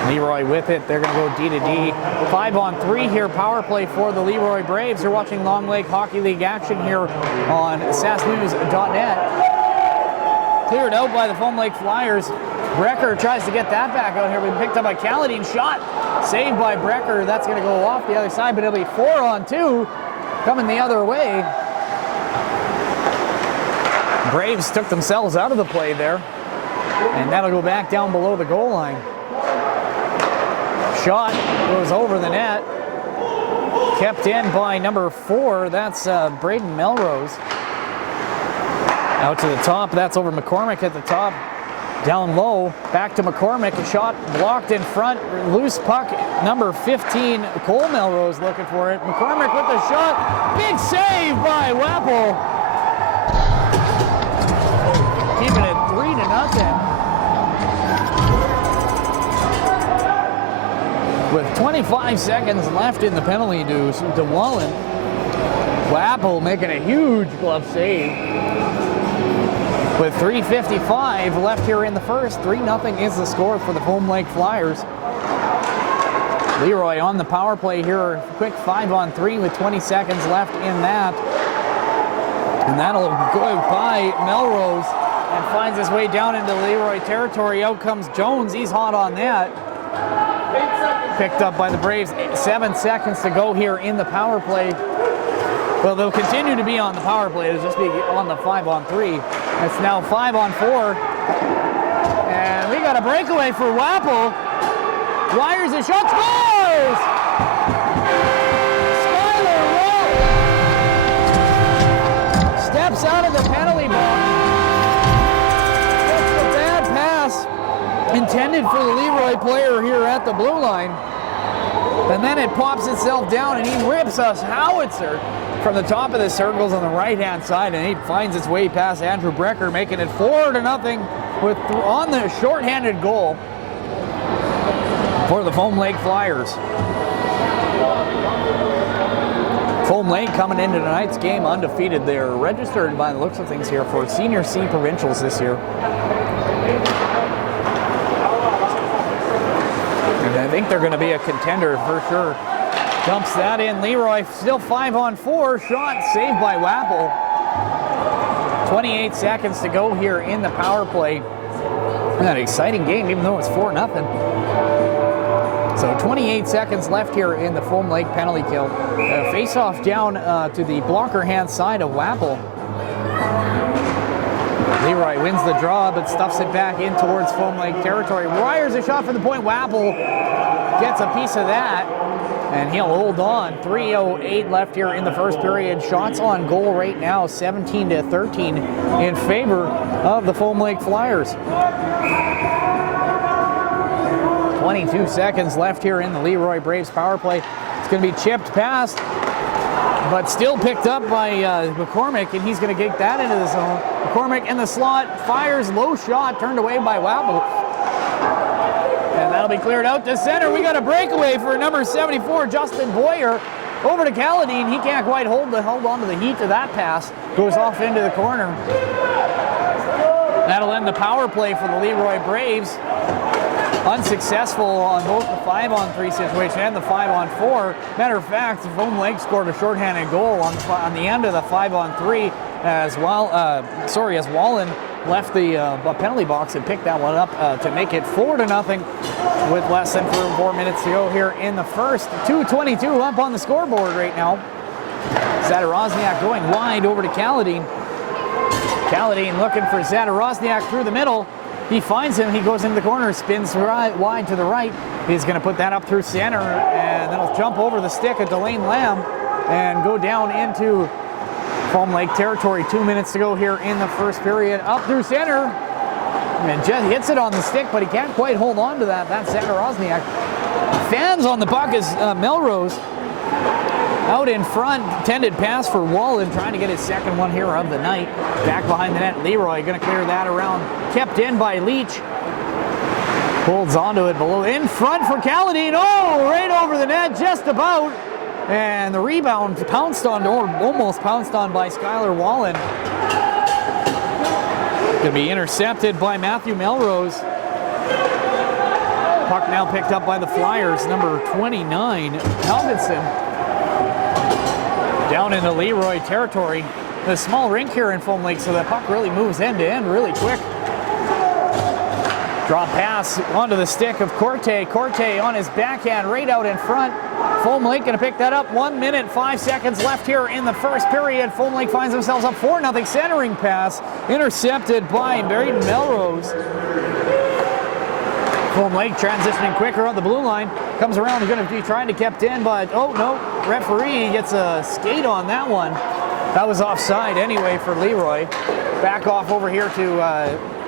LeRoy with it. They're going to go D to D. 5-on-3 here, power play for the LeRoy Braves. They're watching Long Lake Hockey League action here on sasknews.net. Cleared out by the Home Lake Flyers. Brecker tries to get that back out here. Been picked up by Caladine. Shot saved by Brecker. That's going to go off the other side, but it'll be 4-on-2 coming the other way. Braves took themselves out of the play there, and that'll go back down below the goal line. Shot goes over the net. Kept in by number 4. That's Braden Melrose. Out to the top. That's over McCormick at the top. Down low. Back to McCormick. A shot blocked in front. Loose puck. Number 15. Cole Melrose looking for it. McCormick with the shot. Big save by Wappel. Keeping it 3-0. With 25 seconds left in the penalty deuce to Wallen. Wappel making a huge glove save. With 3:55 left here in the first, 3-0 is the score for the Home Lake Flyers. LeRoy on the power play here. Quick 5-on-3 with 20 seconds left in that. And that'll go by Melrose and finds his way down into LeRoy territory. Out comes Jones. He's hot on that. Picked up by the Braves. 7 seconds to go here in the power play. Well, they'll continue to be on the power play. It'll just be on the 5-on-3. It's now 5-on-4. And we got a breakaway for Wappel. Wires a shot, scores! Skylar Wallen steps out of the penalty box. That's a bad pass intended for the LeRoy player here at the blue line. And then it pops itself down and he rips us howitzer from the top of the circles on the right-hand side, and he finds its way past Andrew Brecker, making it 4-0 with on the shorthanded goal for the Foam Lake Flyers. Foam Lake coming into tonight's game undefeated. They're registered by the looks of things here for Senior C Provincials this year. And I think they're going to be a contender for sure. Dumps that in. LeRoy still 5-on-4. Shot saved by Wappel. 28 seconds to go here in the power play. An exciting game, even though it's 4-0. So 28 seconds left here in the Foam Lake penalty kill. Face-off down to the blocker hand side of Wappel. LeRoy wins the draw, but stuffs it back in towards Foam Lake territory. Wires a shot for the point. Wappel gets a piece of that, and he'll hold on. 3:08 left here in the first period. Shots on goal right now, 17-13 in favor of the Foam Lake Flyers. 22 seconds left here in the LeRoy Braves power play. It's going to be chipped past, but still picked up by McCormick, and he's going to get that into the zone. McCormick in the slot, fires, low shot, turned away by Wappel. And that'll be cleared out to center. We got a breakaway for number 74, Justin Boyer. Over to Caladine. He can't quite hold on to the heat of that pass. Goes off into the corner. That'll end the power play for the LeRoy Braves. Unsuccessful on both the 5-on-3 situation and the 5-on-4. Matter of fact, Foam Lake scored a shorthanded goal on the end of the 5-on-3 as well. As Wallen left the penalty box and picked that one up to make it 4-0 with less than 4 minutes to go here in the first. 2:22 up on the scoreboard right now. Zadorozniak going wide over to Kaladin. Kaladin looking for Zadorozniak through the middle. He finds him, he goes into the corner, spins wide to the right. He's going to put that up through center, and then he'll jump over the stick of Delane Lamb and go down into Foam Lake territory. 2 minutes to go here in the first period. Up through center, and just hits it on the stick, but he can't quite hold on to that. That's Zadorozniak. Fans on the puck is Melrose. Out in front, intended pass for Wallen, trying to get his second one here of the night. Back behind the net, LeRoy going to clear that around. Kept in by Leach. Holds onto it below. In front for Kaladin. Oh, right over the net, just about. And the rebound pounced on, or almost pounced on by Skylar Wallen. Going to be intercepted by Matthew Melrose. Puck now picked up by the Flyers, number 29, Helgetson. Down into LeRoy territory. The small rink here in Foam Lake, so the puck really moves end to end really quick. Drop pass onto the stick of Corte. Corte on his backhand right out in front. Foam Lake going to pick that up. 1 minute, 5 seconds left here in the first period. Foam Lake finds themselves up 4-0. Centering pass intercepted by Braden Melrose. Foam Lake transitioning quicker on the blue line. Comes around, going to be trying to kept in, but oh no, referee gets a skate on that one. That was offside anyway for LeRoy. Back off over here to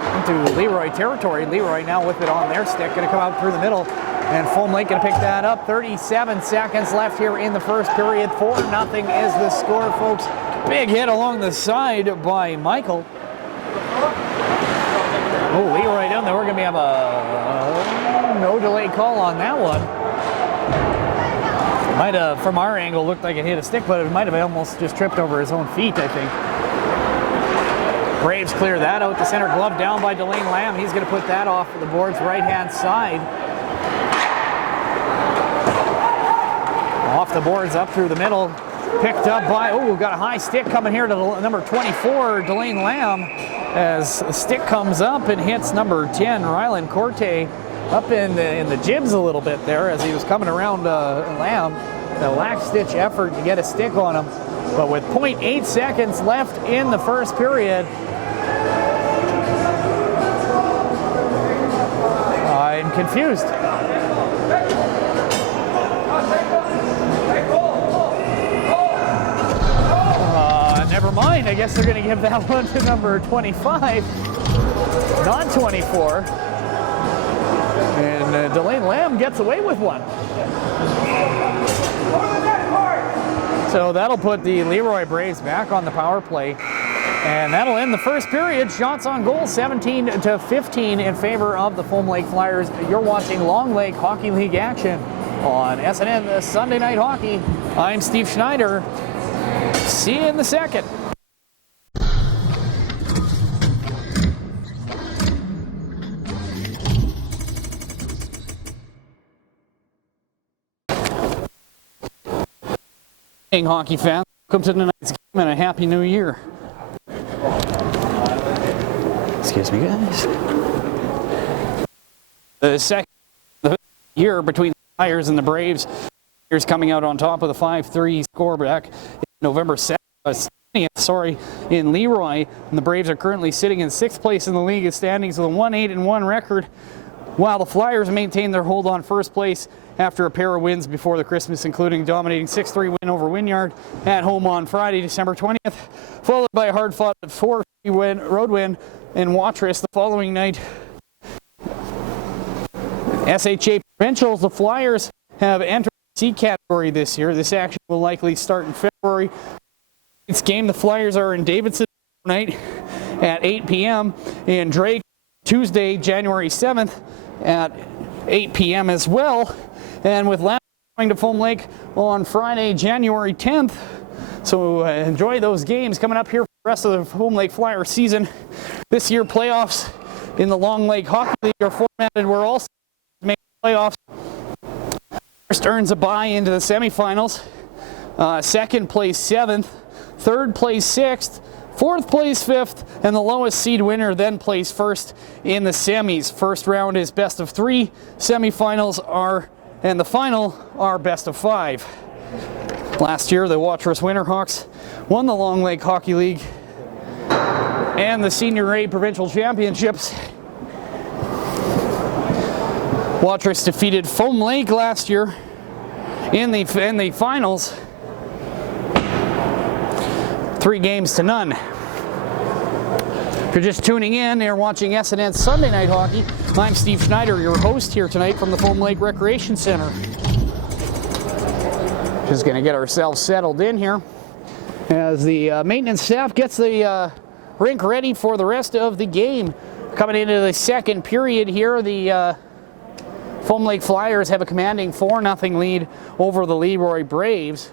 into LeRoy territory. LeRoy now with it on their stick, going to come out through the middle, and Foam Lake going to pick that up. 37 seconds left here in the first period. 4-0 is the score, folks. Big hit along the side by Michael. Oh, LeRoy down there. We're going to have a no delay call on that one. Might have, from our angle, looked like it hit a stick, but it might have almost just tripped over his own feet, I think. Braves clear that out. The center glove down by Delane Lamb. He's going to put that off the board's right-hand side. Off the boards, up through the middle. Picked up by, oh, got a high stick coming here to number 24, Delane Lamb, as the stick comes up and hits number 10, Rylan Corte, up in the jibs a little bit there as he was coming around Lamb. A last-ditch effort to get a stick on him. But with 0.8 seconds left in the first period, I'm confused. Never mind, I guess they're going to give that one to number 25, not 24. And Delane Lamb gets away with one. So that'll put the LeRoy Braves back on the power play. And that'll end the first period. Shots on goal, 17-15 in favor of the Foam Lake Flyers. You're watching Long Lake Hockey League action on SNN Sunday Night Hockey. I'm Steve Schneider. See you in the second. Hockey fans, welcome to tonight's game and a happy new year. Excuse me, guys. The second year between the Flyers and the Braves. Here's coming out on top of the 5-3 score back November 7th, in LeRoy. And the Braves are currently sitting in 6th place in the league standings with a 1-8-1 record, while the Flyers maintain their hold on first place after a pair of wins before the Christmas, including dominating 6-3 win over Wynyard at home on Friday, December 20th, followed by a hard-fought 4-3 road win in Watrous the following night. SHA Provincials, the Flyers have entered the C category this year. This action will likely start in February. This game, the Flyers are in Davidson tonight at 8 p.m. in Drake Tuesday, January 7th at 8 p.m. as well. And with last going to Foam Lake on Friday, January 10th. So enjoy those games coming up here for the rest of the Foam Lake Flyer season. This year, playoffs in the Long Lake Hockey League are formatted where all make playoffs. First earns a bye into the semifinals. Second place 7th. Third place 6th. Fourth place 5th, and the lowest seed winner then plays first in the semis. First round is best of 3. Semifinals are, and the final are best of 5. Last year, the Watrous Winterhawks won the Long Lake Hockey League and the Senior A Provincial Championships. Watrous defeated Foam Lake last year in the finals, 3-0. If you're just tuning in, you're watching SNN Sunday Night Hockey. I'm Steve Schneider, your host here tonight from the Foam Lake Recreation Center. Just going to get ourselves settled in here as the maintenance staff gets the rink ready for the rest of the game. Coming into the second period here, the Foam Lake Flyers have a commanding 4-0 lead over the LeRoy Braves.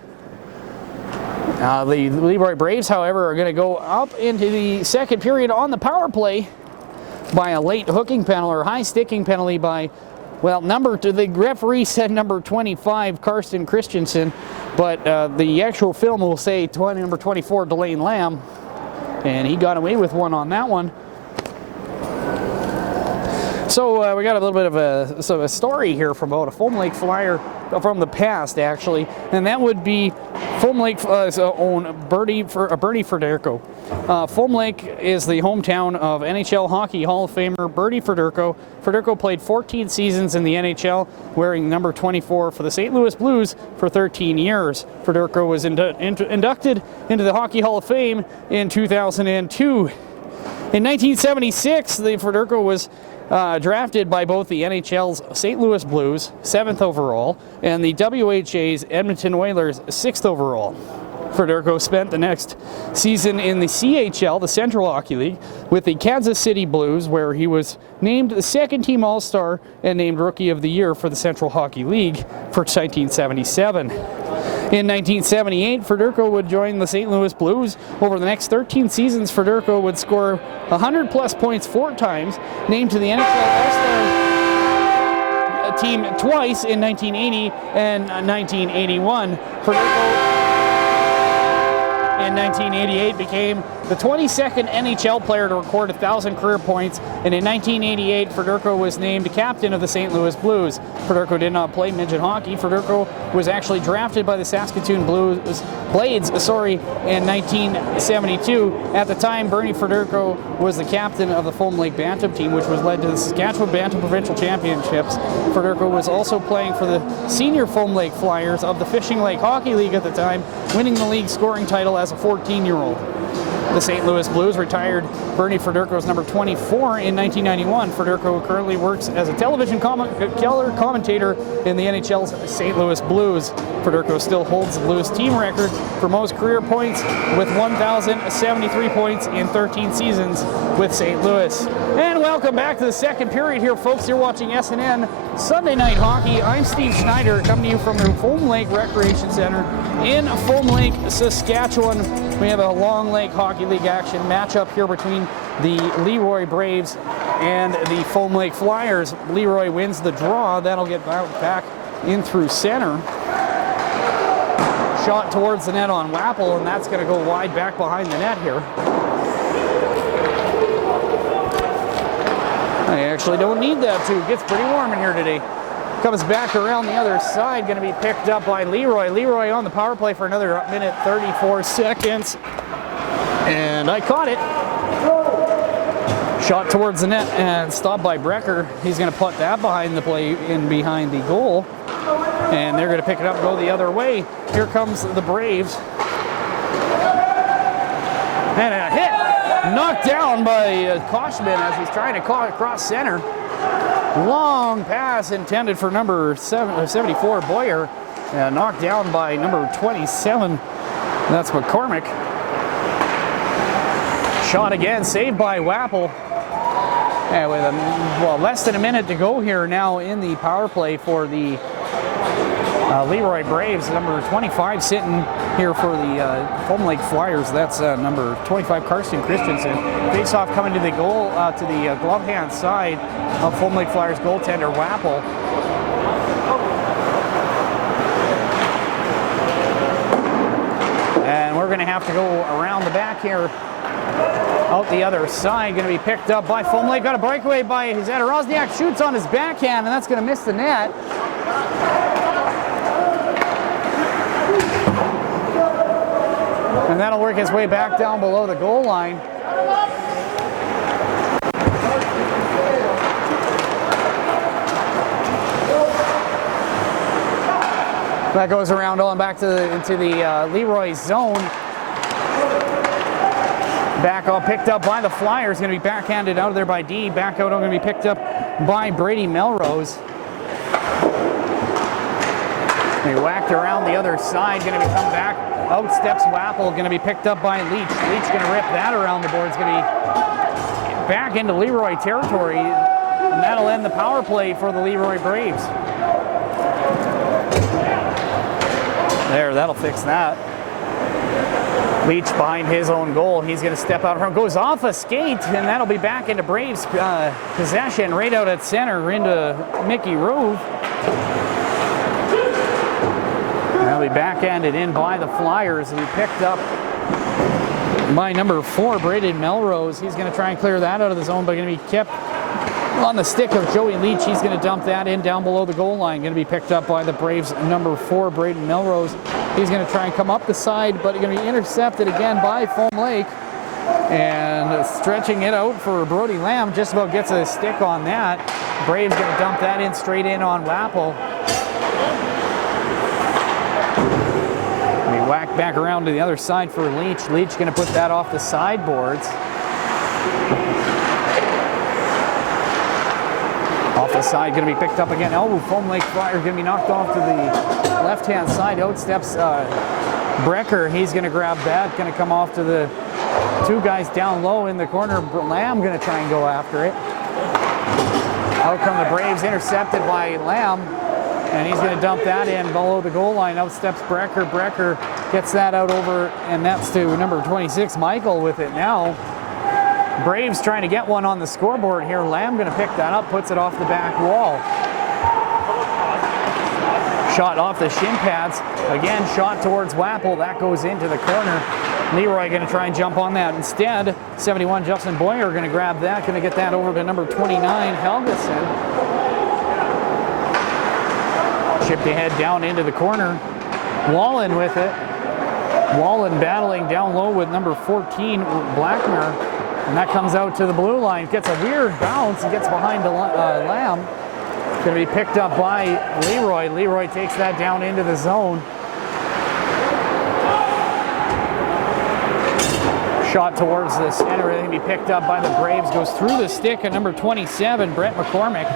The LeRoy Braves, however, are going to go up into the second period on the power play by a late hooking penalty or high sticking penalty by, well, the referee said number 25, Karsten Christensen, but the actual film will say number 24, Delane Lamb, and he got away with one on that one. So we got a little bit of a story here from about a Foam Lake Flyer from the past, actually, and that would be Foam Lake's own Bernie Federko. Foam Lake is the hometown of NHL Hockey Hall of Famer Bernie Federko. Federko played 14 seasons in the NHL, wearing number 24 for the St. Louis Blues for 13 years. Federko was inducted into the Hockey Hall of Fame in 2002. In 1976, the Federko was drafted by both the NHL's St. Louis Blues, 7th overall, and the WHA's Edmonton Oilers, 6th overall. Federko spent the next season in the CHL, the Central Hockey League, with the Kansas City Blues, where he was named the second-team All-Star and named Rookie of the Year for the Central Hockey League for 1977. In 1978, Federko would join the St. Louis Blues. Over the next 13 seasons, Federko would score 100-plus points 4 times, named to the NHL All-Star team twice in 1980 and 1981. Federko in 1988 became the 22nd NHL player to record 1,000 career points, and in 1988 Federko was named captain of the St. Louis Blues. Federko did not play midget hockey. Federko was actually drafted by the Saskatchewan Blades in 1972. At the time, Bernie Federko was the captain of the Foam Lake Bantam team, which was led to the Saskatchewan Bantam Provincial Championships. Federko was also playing for the senior Foam Lake Flyers of the Fishing Lake Hockey League at the time, winning the league scoring title as a 14-year-old. The St. Louis Blues retired Bernie Federko's number 24 in 1991. Federko currently works as a television color commentator in the NHL's St. Louis Blues. Federko still holds the Blues team record for most career points with 1,073 points in 13 seasons with St. Louis. And welcome back to the second period here, folks. You're watching SNN Sunday Night Hockey. I'm Steve Schneider, coming to you from the Foam Lake Recreation Center in Foam Lake, Saskatchewan. We have a Long Lake Hockey League action matchup here between the LeRoy Braves and the Foam Lake Flyers. LeRoy wins the draw. That'll get back in through center. Shot towards the net on Wappel, and that's going to go wide back behind the net here. I actually don't need that too. It gets pretty warm in here today. Comes back around the other side, going to be picked up by LeRoy. LeRoy on the power play for another minute 34 seconds. And I caught it. Shot towards the net and stopped by Brecker. He's going to put that behind the play in behind the goal. And they're going to pick it up and go the other way. Here comes the Braves. And a hit. Knocked down by Koshman as he's trying to call it across center. Long pass intended for number 74, Boyer. Knocked down by number 27. That's McCormick. Shot again, saved by Wappel. And with less than a minute to go here now in the power play for the LeRoy Braves. Number 25 sitting here for the Foam Lake Flyers. That's number 25, Karsten Christensen. Face-off coming to the goal, to the glove hand side of Foam Lake Flyers goaltender Wappel. And we're going to have to go around the back here. Out the other side, going to be picked up by Foam Lake. Got a breakaway by Zadorozniak. Shoots on his backhand, and that's going to miss the net. And that'll work his way back down below the goal line. That goes around on back to into the LeRoy zone. Back all picked up by the Flyers. Going to be backhanded out of there by D. Back out going to be picked up by Brady Melrose. They whacked around the other side. Going to be come back. Out steps Wappel. Going to be picked up by Leach. Leach going to rip that around the boards. Going to be back into LeRoy territory. And that'll end the power play for the LeRoy Braves. There, that'll fix that. Leach behind his own goal. He's going to step out front, goes off a skate, and that'll be back into Braves possession right out at center into Mickey Rove. That'll be backhanded in by the Flyers. We picked up by number 4, Braden Melrose. He's going to try and clear that out of the zone, but going to be kept on the stick of Joey Leach. He's going to dump that in down below the goal line. Going to be picked up by the Braves number 4, Braden Melrose. He's going to try and come up the side, but going to be intercepted again by Foam Lake. And stretching it out for Brody Lamb, just about gets a stick on that. Braves going to dump that in straight in on Wappel. We whack back around to the other side for Leach. Leach going to put that off the sideboards. Off the side, going to be picked up again. Elbow, Foam Lake Flyer going to be knocked off to the left-hand side. Out steps Brecker. He's going to grab that. Going to come off to the 2 guys down low in the corner. Lamb going to try and go after it. Out come the Braves, intercepted by Lamb. And he's going to dump that in below the goal line. Out steps Brecker. Brecker gets that out over, and that's to number 26, Michael, with it now. Braves trying to get one on the scoreboard here. Lamb going to pick that up, puts it off the back wall. Shot off the shin pads. Again, shot towards Wappel. That goes into the corner. LeRoy going to try and jump on that instead. 71, Justin Boyer going to grab that. Going to get that over to number 29, Helgeson. Chipped ahead down into the corner. Wallen with it. Wallen battling down low with number 14, Blackmer. And that comes out to the blue line. Gets a weird bounce and gets behind the Lamb. Going to be picked up by LeRoy. LeRoy takes that down into the zone. Shot towards the center. Going to be picked up by the Braves. Goes through the stick of number 27, Brett McCormick.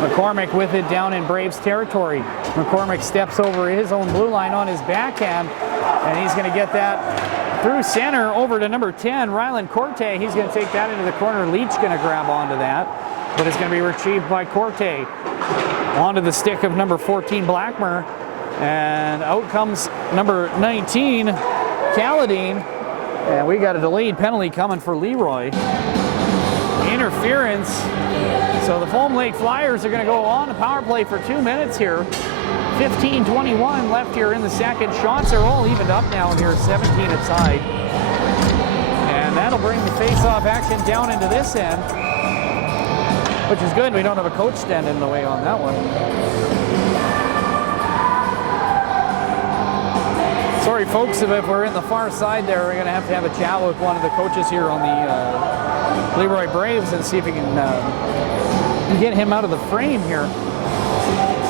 McCormick with it down in Braves territory. McCormick steps over his own blue line on his backhand. And he's going to get that through center over to number 10, Rylan Corte. He's going to take that into the corner. Leach going to grab onto that, but it's going to be retrieved by Corte. Onto the stick of number 14, Blackmer. And out comes number 19, Calladine. And we got a delayed penalty coming for LeRoy. Interference. So the Foam Lake Flyers are going to go on a power play for 2 minutes here. 15:21 left here in the second. Shots are all evened up now here, 17 aside. And that'll bring the face-off action down into this end, which is good. We don't have a coach stand in the way on that one. Sorry, folks, if we're in the far side there, we're going to have a chat with one of the coaches here on the LeRoy Braves and see if we can get him out of the frame here.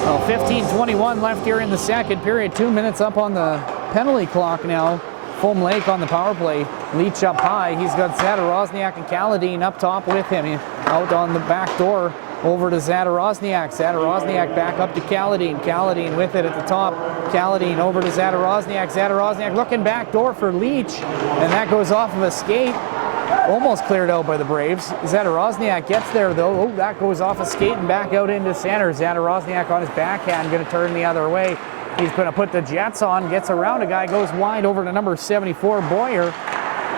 Well, 15:21 left here in the second period. 2 minutes up on the penalty clock now. Foam Lake on the power play. Leach up high. He's got Zadorozniak and Calladine up top with him. Out on the back door over to Zadorozniak. Zadorozniak back up to Calladine. Calladine with it at the top. Calladine over to Zadorozniak. Zadorozniak looking back door for Leach. And that goes off of a skate. Almost cleared out by the Braves. Zadorozniak gets there though. Oh, that goes off a skate and back out into center. Zadorozniak on his backhand, going to turn the other way. He's going to put the Jets on, gets around a guy, goes wide over to number 74, Boyer.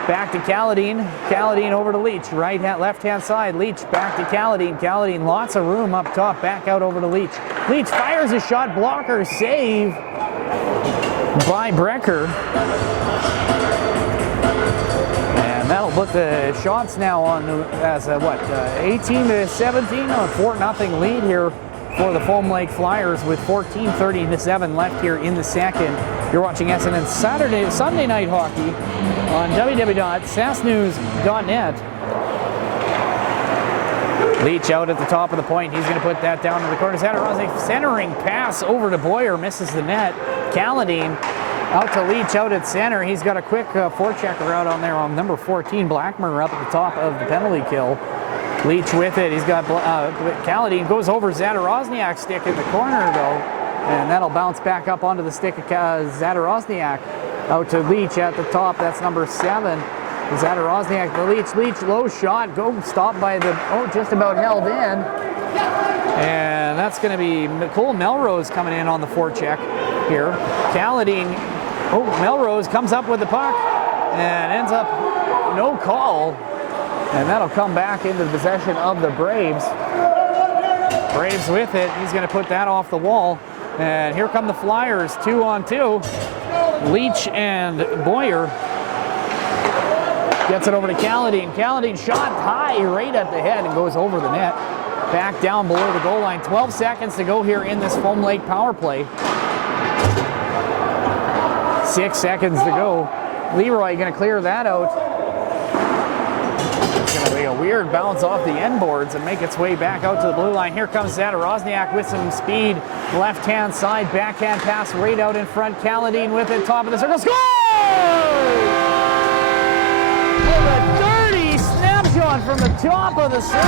Back to Calladine. Calladine over to Leach. Left-hand side. Leach back to Calladine. Calladine, lots of room up top. Back out over to Leach. Leach fires a shot. Blocker save by Brecker. And that'll put the shots now on as a 18-17 on 4-0 lead here for the Foam Lake Flyers with 14:37 left here in the second. You're watching SNN Sunday Night Hockey. on www.sasknews.net. Leach out at the top of the point. He's going to put that down to the corner. Zadarozny centering pass over to Boyer, misses the net. Kaladin out to Leach out at center. He's got a quick forechecker out on there on number 14, Blackmer, up at the top of the penalty kill. Leach with it. He's got Kaladin goes over Zadarozniak's stick in the corner though, and that'll bounce back up onto the stick of Zadarozniak. Out to Leach at the top. That's number 7. Zadarozniak, the Leach, low shot, stopped by the, just about held in. And that's going to be Cole Melrose coming in on the forecheck here. Kaladin, Melrose comes up with the puck and ends up no call. And that'll come back into the possession of the Braves. Braves with it. He's going to put that off the wall. And here come the Flyers, 2-on-2. Leach and Boyer. Gets it over to Kaladin. Kaladin shot high right at the head and goes over the net. Back down below the goal line. 12 seconds to go here in this Foam Lake power play. 6 seconds to go. LeRoy going to clear that out. It's going to be a weird bounce off the end boards and make its way back out to the blue line. Here comes Zadarozniak with some speed. Left-hand side, backhand pass right out in front. Kaladin with it, top of the circle. Score! From the top of the circle,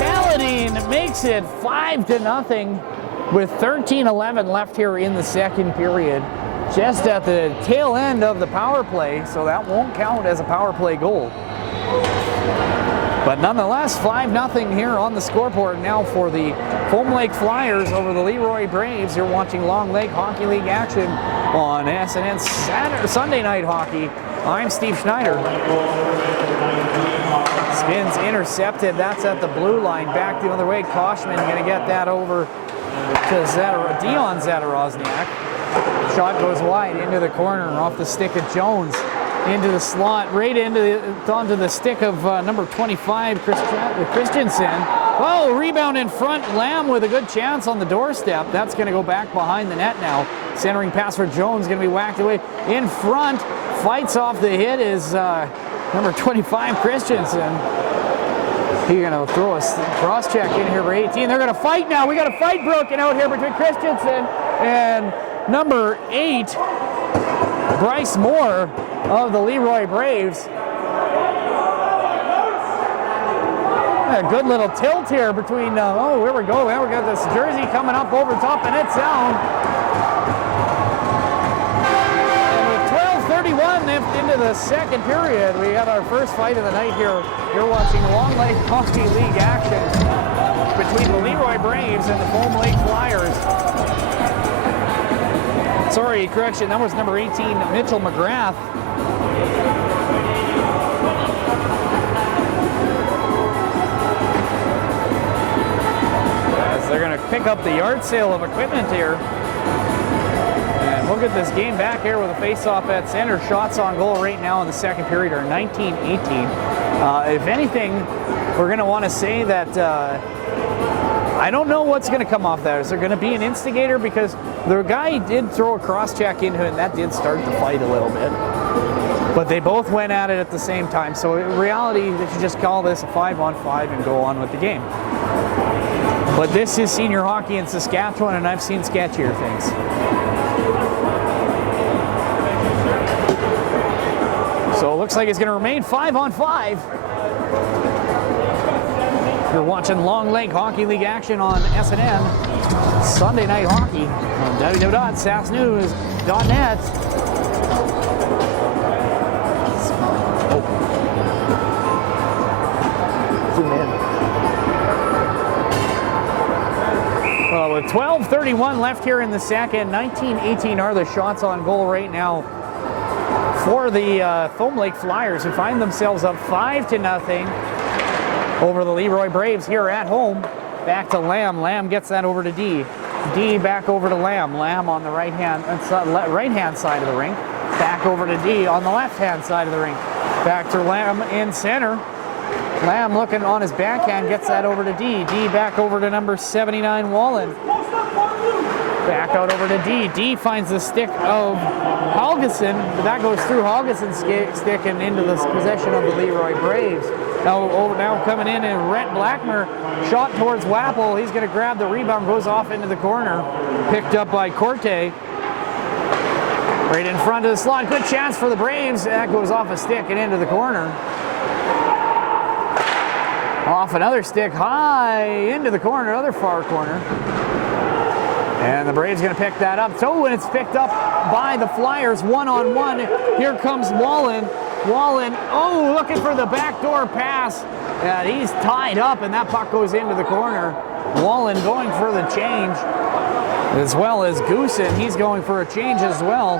Kaladin makes it 5-0 with 13:11 left here in the second period. Just at the tail end of the power play, so that won't count as a power play goal. But nonetheless, 5-0 here on the scoreboard now for the Foam Lake Flyers over the LeRoy Braves. You're watching Long Lake Hockey League action on SNN Sunday Night Hockey. I'm Steve Schneider. Spins intercepted. That's at the blue line. Back the other way. Koshman going to get that over to Dion Zadarozniak. Shot goes wide into the corner off the stick of Jones. Into the slot, right onto the stick of number 25, Christensen. Oh, rebound in front. Lamb with a good chance on the doorstep. That's going to go back behind the net now. Centering pass for Jones, going to be whacked away. In front, fights off the hit is number 25, Christensen. He's going to throw a cross-check in here for 18. They're going to fight now. We got a fight broken out here between Christensen and number 8, Bryce Moore of the LeRoy Braves. A good little tilt here between, here we go. Now we got this jersey coming up over top and it's down. And with 12:31 left into the second period, we have our first fight of the night here. You're watching Long Lake Hockey League action between the LeRoy Braves and the Foam Lake Flyers. Sorry, correction, that was number 18, Mitchell McGrath. As they're going to pick up the yard sale of equipment here. And we'll get this game back here with a face-off at center. Shots on goal right now in the second period are 19-18. If anything, we're going to want to say that I don't know what's going to come off that. Is there going to be an instigator? Because the guy did throw a cross-check into it, and that did start the fight a little bit. But they both went at it at the same time. So in reality, they should just call this a 5-on-5 and go on with the game. But this is senior hockey in Saskatchewan, and I've seen sketchier things. So it looks like it's going to remain 5-on-5. You're watching Long Lake Hockey League action on SNN Sunday Night Hockey on www.sasknews.net. Zoom in. With 12:31 left here in the second, 19-18 are the shots on goal right now for the Foam Lake Flyers, who find themselves up 5-0 over the LeRoy Braves here at home. Back to Lamb. Lamb gets that over to D. D back over to Lamb. Lamb on the right-hand side of the rink. Back over to D on the left-hand side of the rink. Back to Lamb in center. Lamb looking on his backhand, gets that over to D. D back over to number 79, Wallen. Back out over to D. D finds the stick of Helgeson, but that goes through Helgeson's stick and into the possession of the LeRoy Braves. Now coming in, and Rhett Blackmer shot towards Wappel. He's going to grab the rebound, goes off into the corner, picked up by Corte. Right in front of the slot. Good chance for the Braves. That goes off a stick and into the corner. Off another stick, high into the corner, other far corner. And the Braves going to pick that up. So when it's picked up by the Flyers, one-on-one, here comes Wallen. Wallen, oh, looking for the backdoor pass. And he's tied up, and that puck goes into the corner. Wallen going for the change, as well as Goosen. He's going for a change as well.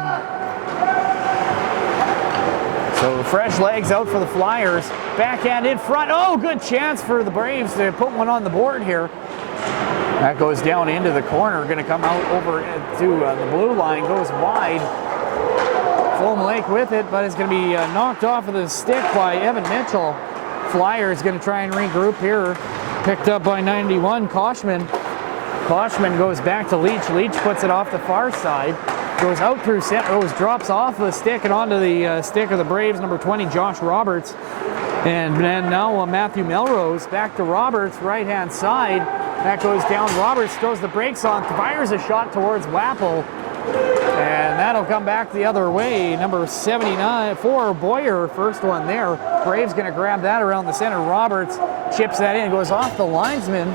So fresh legs out for the Flyers. Backhand in front. Oh, good chance for the Braves to put one on the board here. That goes down into the corner. Going to come out over to the blue line. Goes wide. Foam Lake with it, but it's going to be knocked off of the stick by Evan Mitchell. Flyers going to try and regroup here. Picked up by 91, Koshman. Koshman goes back to Leach. Leach puts it off the far side. Goes out through center, drops off the stick and onto the stick of the Braves, number 20, Josh Roberts. And then now Matthew Melrose back to Roberts, right-hand side. That goes down. Roberts throws the brakes on, fires a shot towards Wappel. And that'll come back the other way. Number 79, Boyer, first one there. Braves going to grab that around the center. Roberts chips that in, goes off the linesman.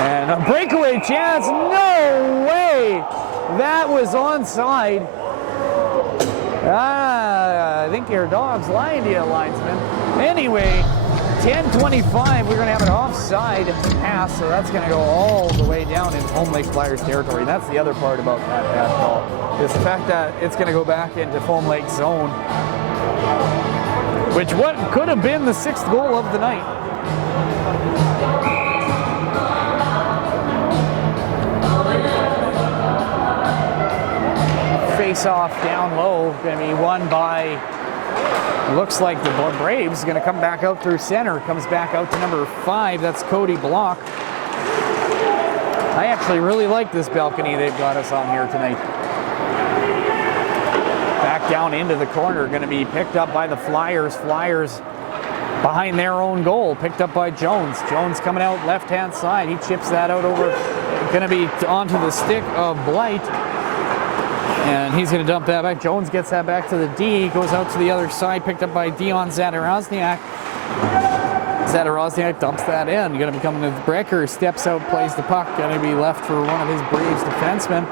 And a breakaway chance. No way! That was onside. I think your dog's lying to you, linesman. Anyway, 10:25, we're going to have an offside pass, so that's going to go all the way down in Home Lake Flyers territory. That's the other part about that call, is the fact that it's going to go back into Home Lake zone, which what could have been the 6th goal of the night. Face-off down low, going to be won by, looks like the Braves. Going to come back out through center, comes back out to number 5, that's Cody Block. I actually really like this balcony they've got us on here tonight. Back down into the corner, going to be picked up by the Flyers. Flyers behind their own goal, picked up by Jones. Jones coming out left-hand side, he chips that out over, going to be onto the stick of Blight. And he's going to dump that back. Jones gets that back to the D, goes out to the other side, picked up by Dion Zadorozniak. Zadorozniak dumps that in. Going to be coming to the breaker, steps out, plays the puck. Going to be left for one of his Braves defensemen.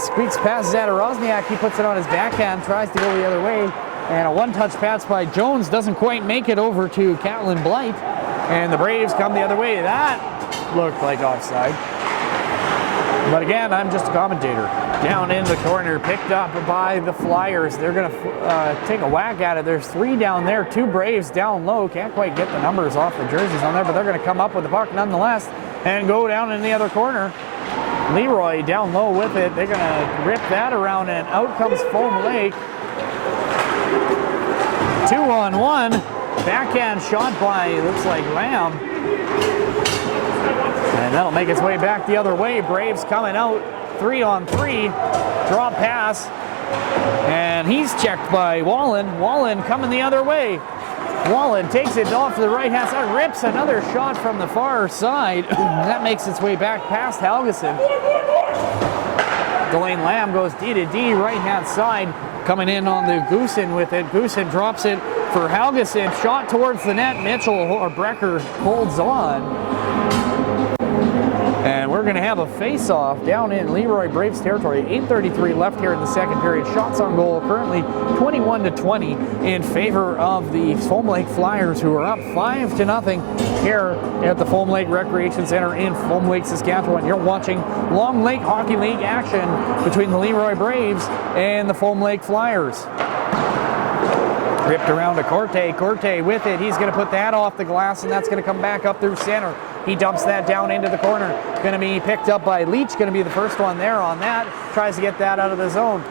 Squeaks past Zadorozniak. He puts it on his backhand, tries to go the other way. And a one-touch pass by Jones doesn't quite make it over to Catlin Blight. And the Braves come the other way. That looked like offside. But again, I'm just a commentator. Down in the corner, picked up by the Flyers. They're going to take a whack at it. There's 3 down there, 2 Braves down low. Can't quite get the numbers off the jerseys on there, but they're going to come up with the puck nonetheless and go down in the other corner. Leroy down low with it. They're going to rip that around, and out comes Foam Lake. 2-on-1. Backhand shot by, looks like Lamb. And that'll make its way back the other way. Braves coming out 3-on-3. Drop pass. And he's checked by Wallen. Wallen coming the other way. Wallen takes it off to the right-hand side. Rips another shot from the far side. That makes its way back past Helgeson. Delane Lamb goes D to D, right-hand side. Coming in on the Goosen with it. Goosen drops it for Helgeson. Shot towards the net. Mitchell or Brecker holds on. And we're going to have a face-off down in LeRoy Braves territory. 8:33 left here in the second period. Shots on goal currently 21-20 in favor of the Foam Lake Flyers, who are up 5-0 here at the Foam Lake Recreation Center in Foam Lake, Saskatchewan. You're watching Long Lake Hockey League action between the LeRoy Braves and the Foam Lake Flyers. Ripped around to Corte. Corte with it. He's going to put that off the glass, and that's going to come back up through center. He dumps that down into the corner. Going to be picked up by Leach. Going to be the first one there on that. Tries to get that out of the zone.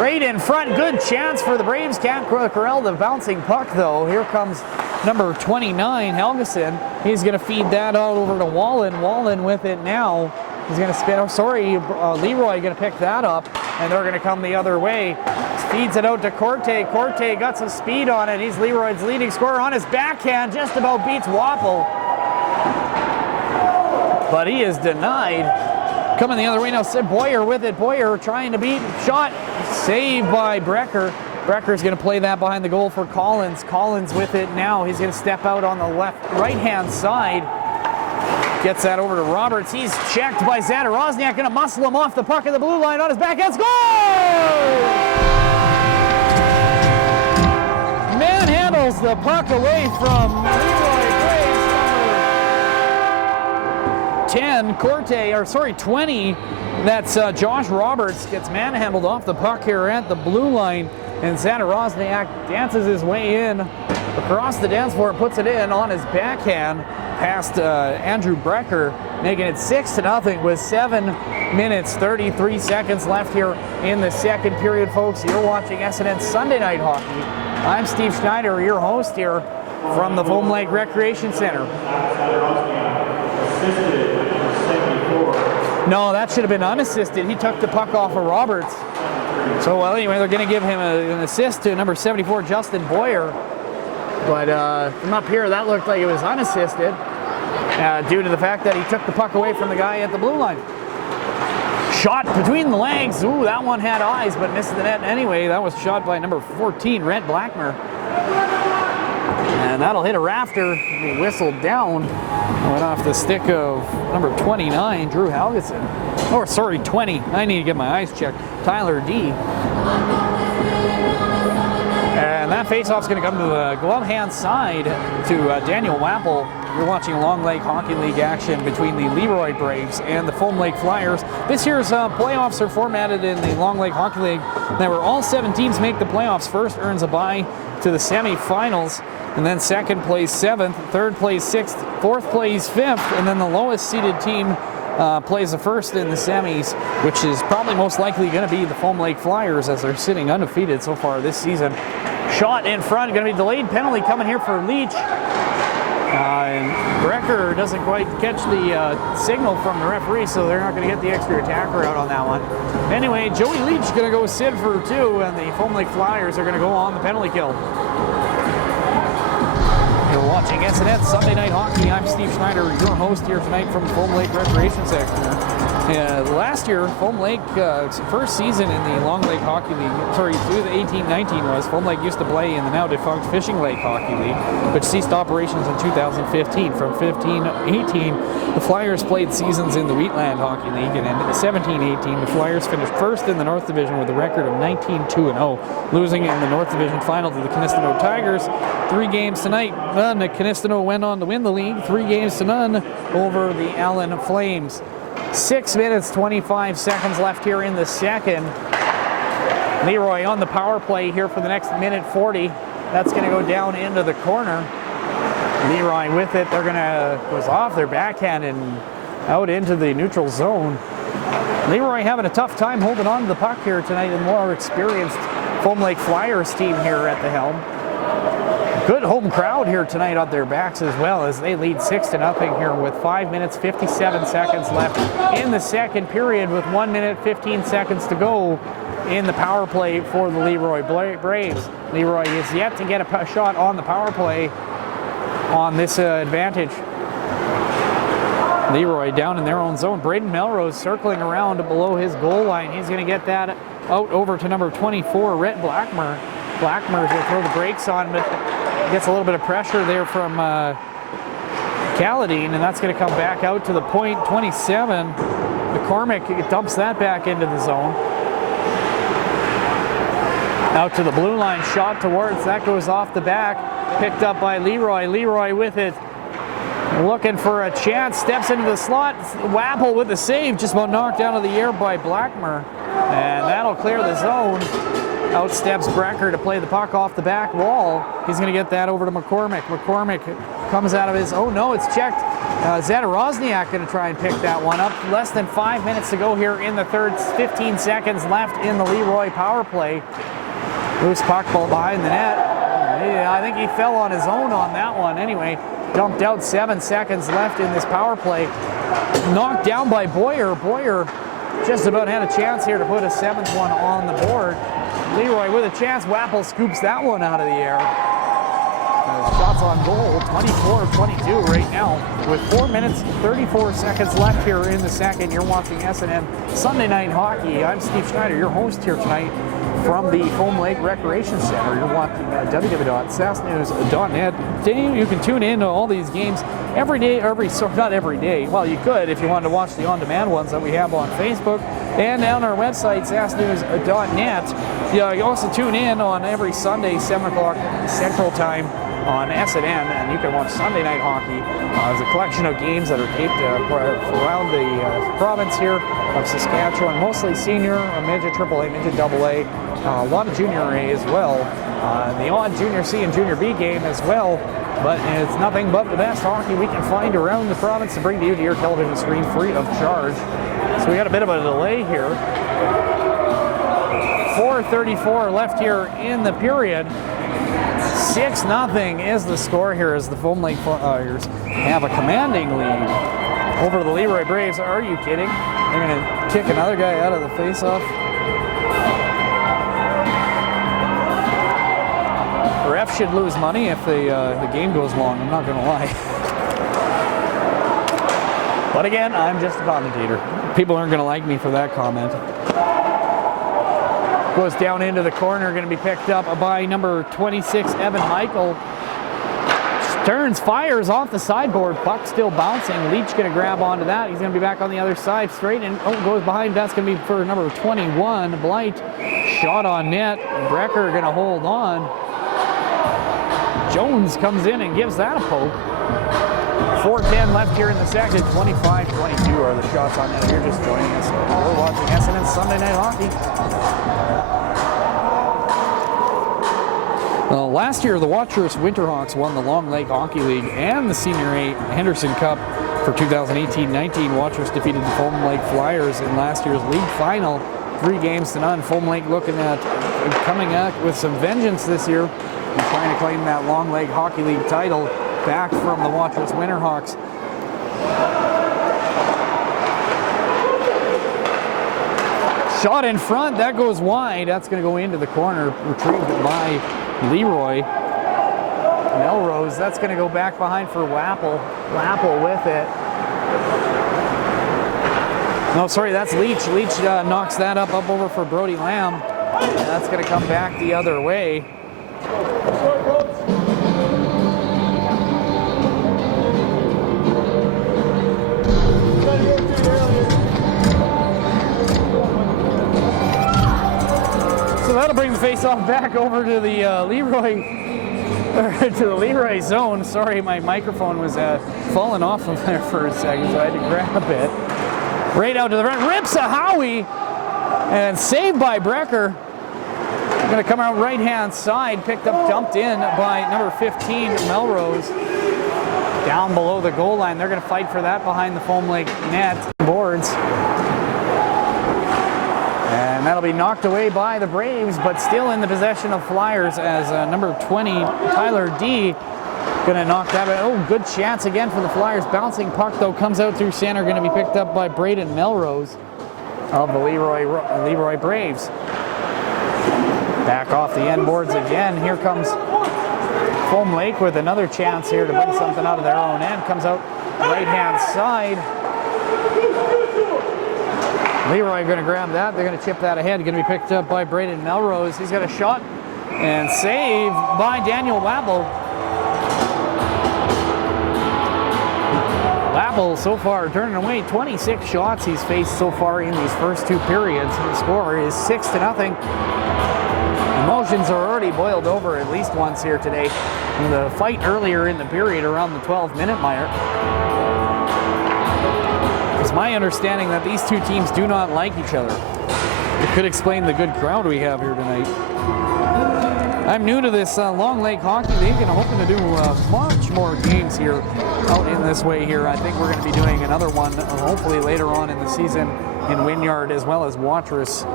Right in front. Good chance for the Braves. Can't corral the bouncing puck, though. Here comes number 29, Helgeson. He's going to feed that out over to Wallen. Wallen with it now. He's going to spin. Oh, sorry, Leroy going to pick that up, and they're going to come the other way. Feeds it out to Corte. Corte got some speed on it. He's Leroy's leading scorer on his backhand. Just about beats Wapple. But he is denied. Coming the other way now, Sid Boyer with it. Boyer trying to beat. Shot. Saved by Brecker. Brecker's going to play that behind the goal for Collins. Collins with it now. He's going to step out on the right-hand side. Gets that over to Roberts. He's checked by Zadorozniak. Going to muscle him off the puck at the blue line on his backhand. Score! Manhandles the puck away from LeRoy Braves. 10, Corte, or sorry, 20. That's Josh Roberts gets manhandled off the puck here at the blue line. And Zadorozniak dances his way in across the dance floor, puts it in on his backhand past Andrew Brecker, making it 6-0 with 7 minutes 33 seconds left here in the second period, folks. You're watching SNN Sunday Night Hockey. I'm Steve Schneider, your host here from the Foam Lake Recreation Center. No, that should have been unassisted. He took the puck off of Roberts. So, well, anyway, they're going to give him an assist to number 74, Justin Boyer. But from up here, that looked like it was unassisted due to the fact that he took the puck away from the guy at the blue line. Shot between the legs. Ooh, that one had eyes, but missed the net anyway. That was shot by number 14, Rhett Blackmer. And that'll hit a rafter. He whistled down. Went off the stick of number 29, Drew Helgeson. Or, sorry, 20. I need to get my eyes checked. Tyler D. And that faceoff's going to come to the glove hand side to Daniel Wapple. You're watching Long Lake Hockey League action between the LeRoy Braves and the Foam Lake Flyers. This year's playoffs are formatted in the Long Lake Hockey League. Now, where all 7 teams make the playoffs, first earns a bye to the semifinals, and then second plays 7th, third plays 6th, fourth plays 5th, and then the lowest seeded team plays the first in the semis, which is probably most likely going to be the Foam Lake Flyers, as they're sitting undefeated so far this season. Shot in front, going to be delayed penalty coming here for Leach. And Brecker doesn't quite catch the signal from the referee, so they're not going to get the extra attacker out on that one. Anyway, Joey Leach going to go Sid for 2, and the Foam Lake Flyers are going to go on the penalty kill. You're watching SNN Sunday Night Hockey. I'm Steve Schneider, your host here tonight from Foam Lake Recreation Center. Last year, Foam Lake, first season in the Long Lake Hockey League, sorry, through the 18-19 was, Foam Lake used to play in the now defunct Fishing Lake Hockey League, which ceased operations in 2015. From 15-18, the Flyers played seasons in the Wheatland Hockey League, and in 17-18, the Flyers finished first in the North Division with a record of 19-2-0, losing in the North Division final to the Canistano Tigers. 3 games tonight, none. Canistano went on to win the league, 3 games to none over the Allen Flames. 6 minutes, 25 seconds left here in the second. Leroy on the power play here for the next minute 40. That's going to go down into the corner. Leroy with it. They're going to goes off their backhand and out into the neutral zone. Leroy having a tough time holding on to the puck here tonight, and more experienced Foam Lake Flyers team here at the helm. Good home crowd here tonight on their backs as well, as they lead 6-0 here with 5 minutes 57 seconds left in the second period, with 1 minute 15 seconds to go in the power play for the LeRoy Braves. Leroy is yet to get a shot on the power play on this advantage. Leroy down in their own zone. Braden Melrose circling around below his goal line. He's going to get that out over to number 24, Rhett Blackmer. Blackmer's going to throw the brakes on, but gets a little bit of pressure there from Caladine, and that's going to come back out to the point. 27. McCormick dumps that back into the zone. Out to the blue line, shot towards, that goes off the back, picked up by Leroy. Leroy with it, looking for a chance, steps into the slot. Wapple with the save, just about knocked out of the air by Blackmer, and that'll clear the zone. Out steps Brecker to play the puck off the back wall. He's going to get that over to McCormick. McCormick comes out of his, oh no, it's checked. Zadorozniak going to try and pick that one up. Less than 5 minutes to go here in the third, 15 seconds left in the LeRoy power play. Loose puck ball behind the net. Yeah, I think he fell on his own on that one. Anyway, dumped out, 7 seconds left in this power play. Knocked down by Boyer. Boyer just about had a chance here to put a 7th one on the board. LeRoy with a chance. Wappel scoops that one out of the air. Shots on goal, 24-22 right now. With 4 minutes, 34 seconds left here in the second. You're watching SNN Sunday Night Hockey. I'm Steve Schneider, your host here tonight from the Foam Lake Recreation Center. You're watching www.sasknews.net. You can tune in to all these games every day, not every day. Well, you could if you wanted to watch the on-demand ones that we have on Facebook and on our website, sasknews.net. You also tune in on every Sunday, 7 o'clock Central Time on SNN, and you can watch Sunday Night Hockey. There's a collection of games that are taped around the province here of Saskatchewan, mostly senior, midget AAA, midget AA, a lot of junior A as well, the odd junior C and junior B game as well. But it's nothing but the best hockey we can find around the province to bring to you to your television screen free of charge. So we got a bit of a delay here. 4:34 left here in the period. 6-0 is the score here as the Foam Lake Flyers have a commanding lead over the LeRoy Braves. Are you kidding? They're going to kick another guy out of the faceoff. The ref should lose money if the game goes long, I'm not going to lie. But again, I'm just a commentator. People aren't going to like me for that comment. Goes down into the corner, going to be picked up by number 26, Evan Michael. Stearns fires off the sideboard, puck still bouncing. Leach going to grab onto that. He's going to be back on the other side, straight and goes behind. That's going to be for number 21, Blight. Shot on net. Brecker going to hold on. Jones comes in and gives that a poke. 4:10 left here in the second. 25-22 are the shots on net. If you're just joining us, we're watching SNN Sunday Night Hockey. Last year, the Watchers Winterhawks won the Long Lake Hockey League and the Senior A Henderson Cup for 2018-19. Watchers defeated the Foam Lake Flyers in last year's league final, 3-0. Foam Lake looking at coming out with some vengeance this year and trying to claim that Long Lake Hockey League title back from the Watchers Winterhawks. Shot in front, that goes wide. That's going to go into the corner, retrieved by LeRoy. Melrose, that's going to go back behind for Wappel. Wappel with it. No, sorry, that's Leach. Leach knocks that up over for Brody Lamb. And that's going to come back the other way. So that'll bring the face-off back over to the LeRoy zone. Sorry, my microphone was falling off of there for a second, so I had to grab it. Right out to the front, rips a Howie, and saved by Brecker. Going to come out right-hand side, picked up, dumped in by number 15, Melrose. Down below the goal line, they're going to fight for that behind the Foam Lake net boards. And that'll be knocked away by the Braves, but still in the possession of Flyers as number 20, Tyler D, going to knock that out. Oh, good chance again for the Flyers. Bouncing puck, though, comes out through center, going to be picked up by Braden Melrose of the LeRoy Braves. Back off the end boards again. Here comes Foam Lake with another chance here to bring something out of their own end. Comes out right-hand side. LeRoy going to grab that. They're going to chip that ahead. Going to be picked up by Braden Melrose. He's got a shot and save by Daniel Wappel. Wappel so far turning away 26 shots he's faced so far in these first two periods. The score is 6-0. Emotions are already boiled over at least once here today. In the fight earlier in the period around the 12-minute mark. It's my understanding that these two teams do not like each other. It could explain the good crowd we have here tonight. I'm new to this Long Lake Hockey League, and I'm hoping to do much more games here out in this way here. I think we're going to be doing another one hopefully later on in the season in Wynyard as well as Watrous.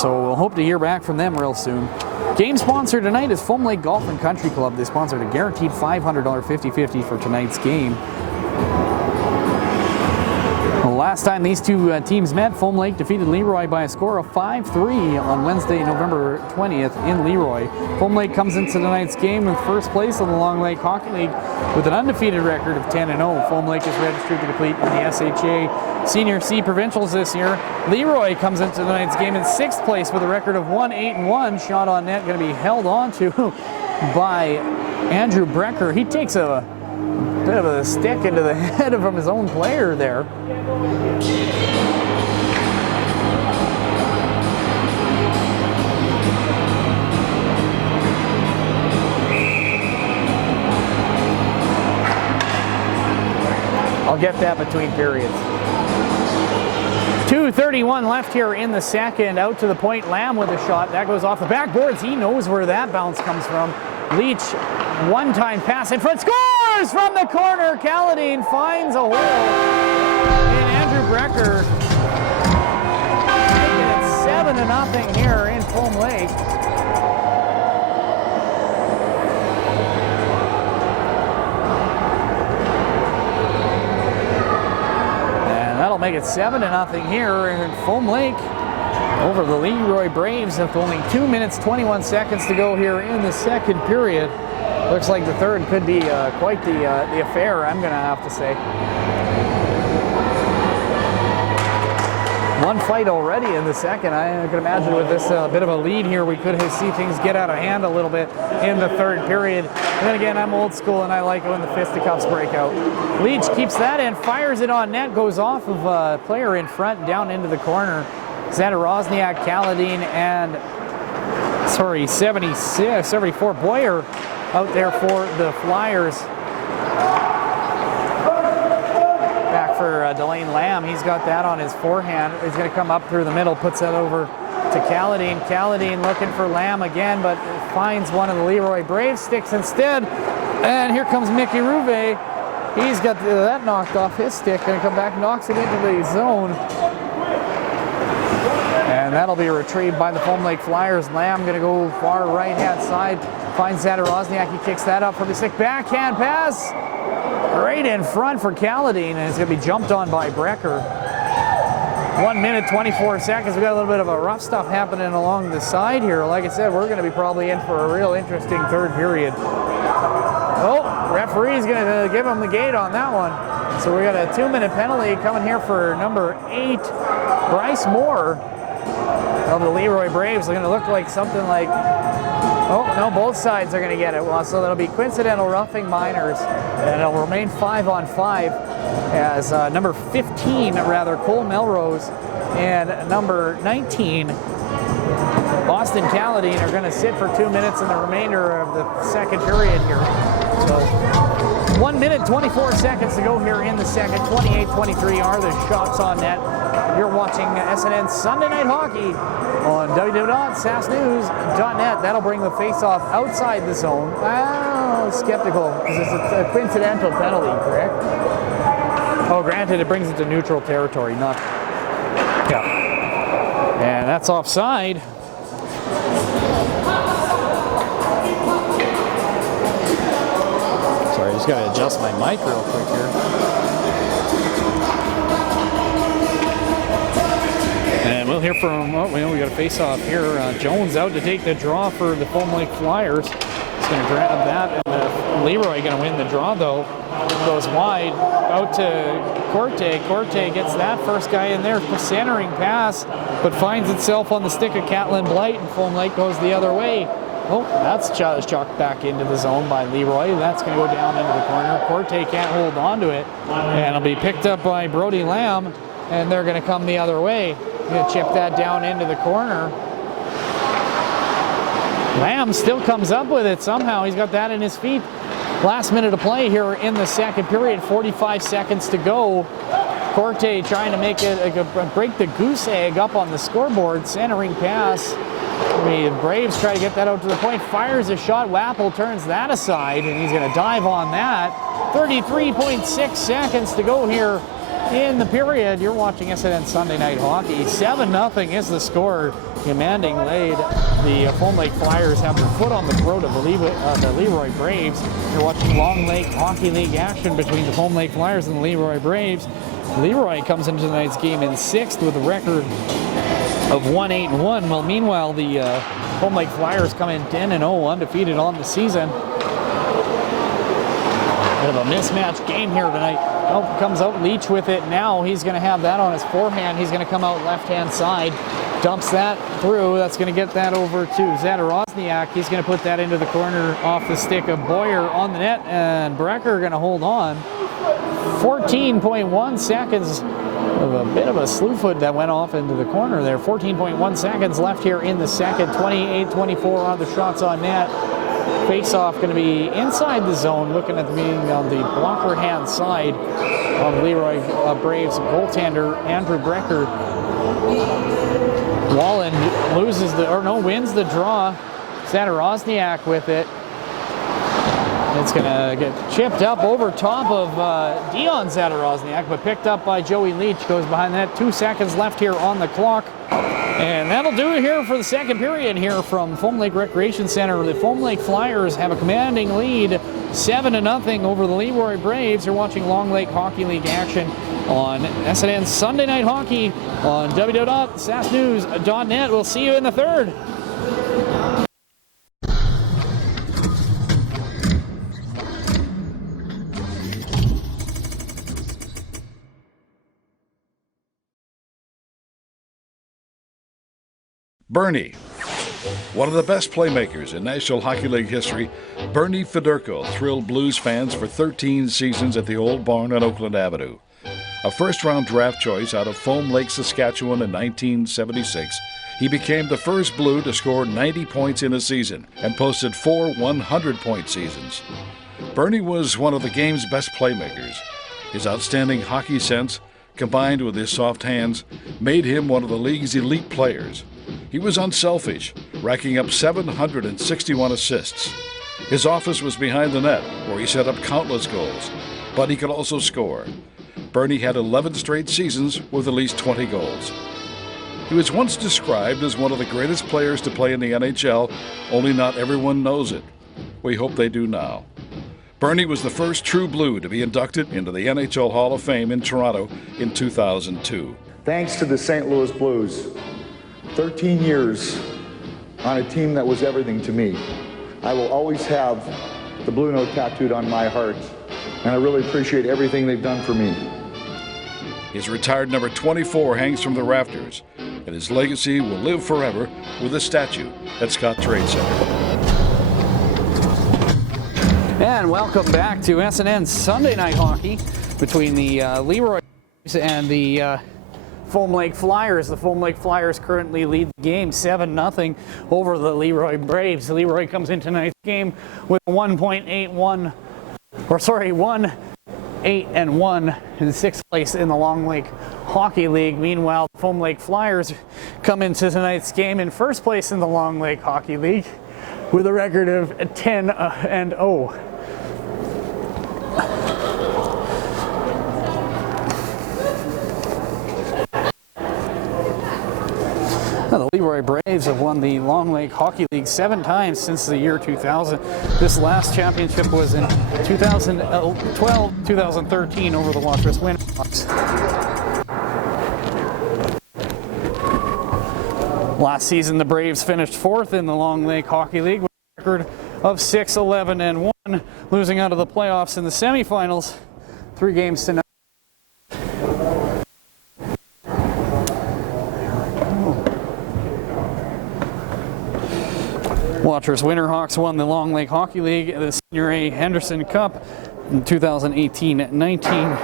So we'll hope to hear back from them real soon. Game sponsor tonight is Foam Lake Golf and Country Club. They sponsored a guaranteed $500 50-50 for tonight's game. Last time these two teams met, Foam Lake defeated LeRoy by a score of 5-3 on Wednesday, November 20th in LeRoy. Foam Lake comes into tonight's game in first place in the Long Lake Hockey League with an undefeated record of 10-0. Foam Lake is registered to compete in the SHA Senior C Provincials this year. LeRoy comes into tonight's game in sixth place with a record of 1-8-1. Shot on net going to be held on to by Andrew Brecker. He takes a bit of a stick into the head from his own player there. I'll get that between periods. 2:31 left here in the second. Out to the point, Lamb with a shot. That goes off the backboards. He knows where that bounce comes from. Leach, one-time pass in front, scores from the corner. Caladine finds a hole. And Andrew Brecker making it 7-0 here in Foam Lake. And that'll make it 7-0 here in Foam Lake over the LeRoy Braves with only 2 minutes 21 seconds to go here in the second period. Looks like the third could be quite the affair, I'm going to have to say. One fight already in the second. I can imagine with this bit of a lead here, we could see things get out of hand a little bit in the third period. And then again, I'm old school and I like it when the fisticuffs break out. Leach keeps that in, fires it on net, goes off of a player in front and down into the corner. Zadorozniak, Caladine, and 74 Boyer out there for the Flyers. Back for Delane Lamb. He's got that on his forehand. He's going to come up through the middle, puts that over to Caladine. Caladine looking for Lamb again, but finds one of the LeRoy Braves sticks instead. And here comes Mickey Rouve. He's got that knocked off his stick. Going to come back, knocks it into the zone. And that'll be retrieved by the Foam Lake Flyers. Lamb going to go far right-hand side. Finds Zadorozniak. He kicks that up from the stick. Backhand pass right in front for Caladine. And it's going to be jumped on by Brecker. 1 minute, 24 seconds. We've got a little bit of a rough stuff happening along the side here. Like I said, we're going to be probably in for a real interesting third period. Oh, referee's going to give him the gate on that one. So we got a 2-minute penalty coming here for number 8, Bryce Moore of the LeRoy Braves. They're going to look like something like, oh, no, both sides are going to get it. Well, so that'll be coincidental roughing minors, and it'll remain 5-on-5 as number 15, Cole Melrose, and number 19, Austin Caladine are going to sit for 2 minutes in the remainder of the second period here. So 1 minute, 24 seconds to go here in the second. 28-23 are the shots on net. You're watching SNN Sunday Night Hockey on www.sasknews.net. That'll bring the face-off outside the zone. Well, skeptical, because it's a coincidental penalty, correct? Oh, granted, it brings it to neutral territory, not... Yeah. And that's offside. Sorry, I just got to adjust my mic real quick here. And we'll hear from, oh, we got a face-off here. Jones out to take the draw for the Foam Lake Flyers. He's going to grab that. And LeRoy going to win the draw, though. Goes wide, out to Corte. Corte gets that first guy in there, centering pass, but finds itself on the stick of Catlin Blight, and Foam Lake goes the other way. Oh, that's chucked back into the zone by LeRoy. That's going to go down into the corner. Corte can't hold on to it, and it'll be picked up by Brody Lamb, and they're going to come the other way. Going to chip that down into the corner. Lamb still comes up with it somehow. He's got that in his feet. Last minute of play here in the second period, 45 seconds to go. Corte trying to make it break the goose egg up on the scoreboard, centering pass. The Braves try to get that out to the point, fires a shot, Wappel turns that aside, and he's going to dive on that. 33.6 seconds to go here in the period. You're watching SNN Sunday Night Hockey. 7-0 is the score. Commanding lead. The Foam Lake Flyers have their foot on the throat of the LeRoy Braves. You're watching Long Lake Hockey League action between the Foam Lake Flyers and the LeRoy Braves. LeRoy comes into tonight's game in 6th with a record of 1-8-1. Well, meanwhile, the Foam Lake Flyers come in 10-0, undefeated on the season. Bit of a mismatched game here tonight. Oh, comes out Leach with it now. He's going to have that on his forehand. He's going to come out left-hand side. Dumps that through. That's going to get that over to Zadorozniak. He's going to put that into the corner off the stick of Boyer on the net. And Brecker going to hold on. 14.1 seconds of a bit of a slew foot that went off into the corner there. 14.1 seconds left here in the second. 28-24 on the shots on net. Face-off going to be inside the zone, looking at the being on the blocker hand side of LeRoy Braves goaltender Andrew Brecker. Wallen wins the draw. Zadorozniak with it. It's going to get chipped up over top of Dion Zadorozniak, but picked up by Joey Leach. Goes behind that. 2 seconds left here on the clock. And that'll do it here for the second period here from Foam Lake Recreation Center. The Foam Lake Flyers have a commanding lead, 7-0 over the LeRoy Braves. You're watching Long Lake Hockey League action on SNN Sunday Night Hockey on www.sasknews.net. We'll see you in the third. Bernie. One of the best playmakers in National Hockey League history, Bernie Federko thrilled Blues fans for 13 seasons at the Old Barn on Oakland Avenue. A first-round draft choice out of Foam Lake, Saskatchewan in 1976, he became the first Blue to score 90 points in a season and posted 4 100-point seasons. Bernie was one of the game's best playmakers. His outstanding hockey sense, combined with his soft hands, made him one of the league's elite players. He was unselfish, racking up 761 assists. His office was behind the net, where he set up countless goals, but he could also score. Bernie had 11 straight seasons with at least 20 goals. He was once described as one of the greatest players to play in the NHL, only not everyone knows it. We hope they do now. Bernie was the first true Blue to be inducted into the NHL Hall of Fame in Toronto in 2002. Thanks to the St. Louis Blues. 13 years on a team that was everything to me. I will always have the Blue Note tattooed on my heart, and I really appreciate everything they've done for me. His retired number 24 hangs from the rafters, and his legacy will live forever with a statue at Scott Trade Center. And welcome back to SNN Sunday Night Hockey between the LeRoy Braves and the Foam Lake Flyers. The Foam Lake Flyers currently lead the game 7-0 over the LeRoy Braves. LeRoy comes in tonight's game with 1.81, or sorry, 1-8-1 in 6th place in the Long Lake Hockey League. Meanwhile, the Foam Lake Flyers come into tonight's game in 1st place in the Long Lake Hockey League with a record of 10-0. The LeRoy Braves have won the Long Lake Hockey League 7 times since the year 2000. This last championship was in 2012, 2013 over the Watrous Winterhawks. Last season, the Braves finished 4th in the Long Lake Hockey League with a record of 6-11-1, losing out of the playoffs in the semifinals 3 games to none. Watrous Winterhawks won the Long Lake Hockey League, the Senior A Henderson Cup in 2018-19.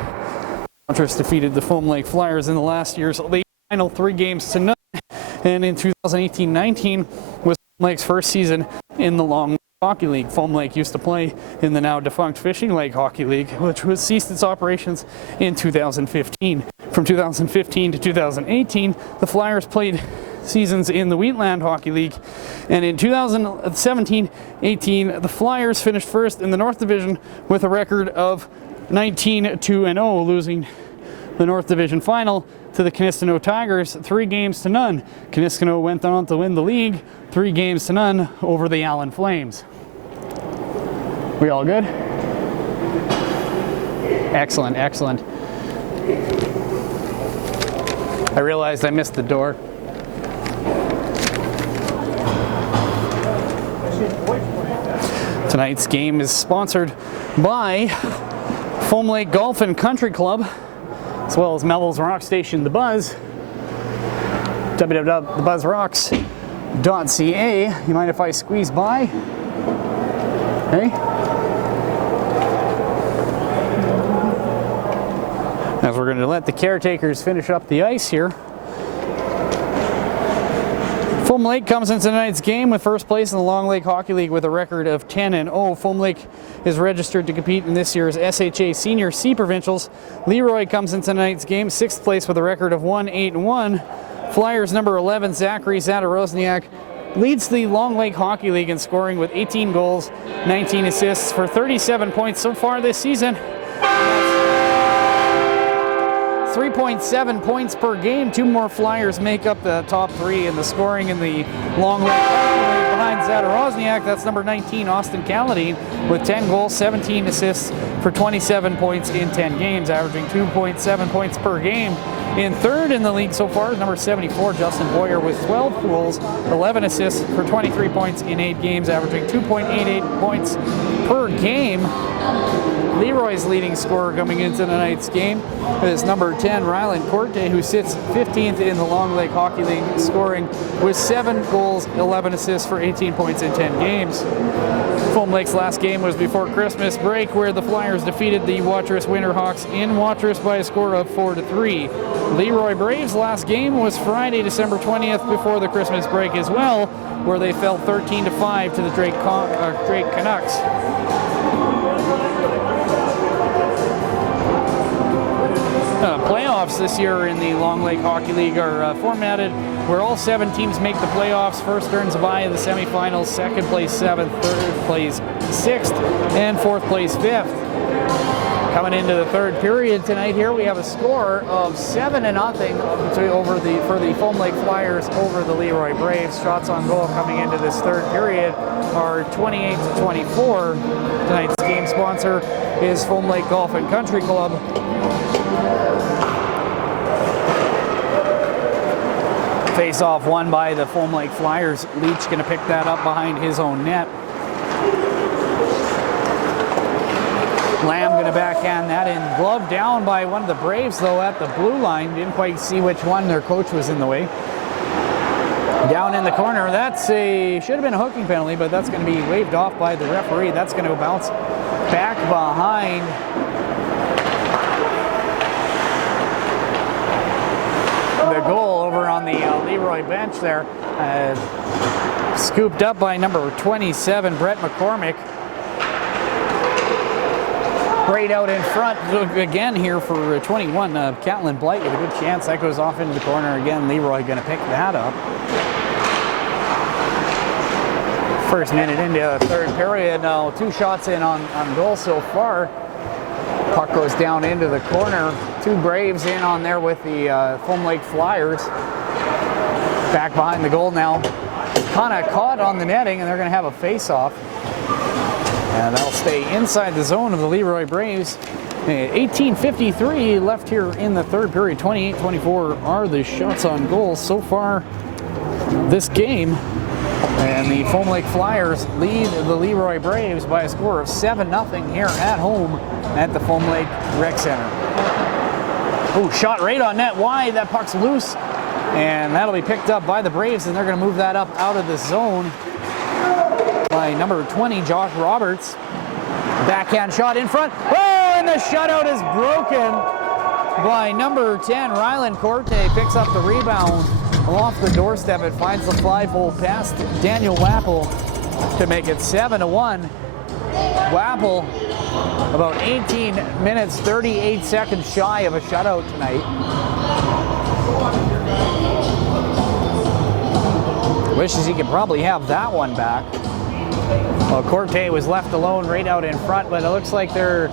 Watrous defeated the Foam Lake Flyers in the last year's league final 3 games to none. And in 2018-19 was Foam Lake's first season in the Long Lake Hockey League. Foam Lake used to play in the now defunct Fishing Lake Hockey League, which was ceased its operations in 2015. From 2015 to 2018, the Flyers played seasons in the Wheatland Hockey League, and in 2017-18, the Flyers finished first in the North Division with a record of 19-2-0, losing the North Division final to the Kiniskino Tigers 3-0. Kiniskino went on to win the league 3-0 over the Allen Flames. We all good? Excellent, excellent. I realized I missed the door. Tonight's game is sponsored by Foam Lake Golf and Country Club, as well as Melville's rock station, The Buzz. www.thebuzzrocks.ca. You mind if I squeeze by? Hey? As we're going to let the caretakers finish up the ice here. Foam Lake comes into tonight's game with first place in the Long Lake Hockey League with a record of 10-0. Foam Lake is registered to compete in this year's SHA Senior C Provincials. LeRoy comes into tonight's game 6th place with a record of 1-8-1. Flyers number 11, Zachary Zadorozniak, leads the Long Lake Hockey League in scoring with 18 goals, 19 assists for 37 points so far this season. 3.7 points per game. 2 more Flyers make up the top 3 in the scoring in the Long Lake Hockey League behind Zadorozniak. That's number 19, Austin Calladine, with 10 goals, 17 assists for 27 points in 10 games, averaging 2.7 points per game. In third in the league so far is number 74, Justin Boyer, with 12 goals, 11 assists for 23 points in 8 games, averaging 2.88 points per game. LeRoy's leading scorer coming into tonight's game is number 10, Ryland Corte, who sits 15th in the Long Lake Hockey League, scoring with 7 goals, 11 assists for 18 points in 10 games. Foam Lake's last game was before Christmas break, where the Flyers defeated the Watrous Winterhawks in Watrous by a score of 4-3. LeRoy Braves' last game was Friday, December 20th, before the Christmas break as well, where they fell 13-5 to the Drake Canucks. Playoffs this year in the Long Lake Hockey League are formatted where all 7 teams make the playoffs. First earns a bye in the semifinals, second plays 7th, third plays 6th, and fourth plays 5th. Coming into the third period tonight here, we have a score of 7-0 for the Foam Lake Flyers over the LeRoy Braves. Shots on goal coming into this third period are 28-24. Tonight's game sponsor is Foam Lake Golf and Country Club. Face-off won by the Foam Lake Flyers. Leach going to pick that up behind his own net. Lamb going to backhand that in. Glove down by one of the Braves, though, at the blue line. Didn't quite see which one. Their coach was in the way. Down in the corner. Should have been a hooking penalty, but that's going to be waved off by the referee. That's going to bounce back behind the goal over on the LeRoy bench there. Scooped up by number 27, Brett McCormick. Right out in front again here for 21, Catlin Blight with a good chance. That goes off into the corner again. LeRoy going to pick that up. First minute into the third period. Now 2 shots in on goal so far. Puck goes down into the corner. 2 Braves in on there with the Foam Lake Flyers. Back behind the goal now. Kind of caught on the netting, and they're going to have a face-off. And that'll stay inside the zone of the LeRoy Braves. 18:53 left here in the third period. 28-24 are the shots on goal so far this game. And the Foam Lake Flyers lead the LeRoy Braves by a score of 7-0 here at home at the Foam Lake Rec Center. Oh, shot right on net wide. That puck's loose. And that'll be picked up by the Braves, and they're going to move that up out of the zone by number 20, Josh Roberts. Backhand shot in front. Oh, and the shutout is broken by number 10, Ryland Corte. Picks up the rebound off the doorstep. It finds the fly pole past Daniel Wappel. to make it 7-1. Wapple about 18 minutes, 38 seconds shy of a shutout tonight. Wishes he could probably have that one back. Well, Corte was left alone right out in front, but it looks like they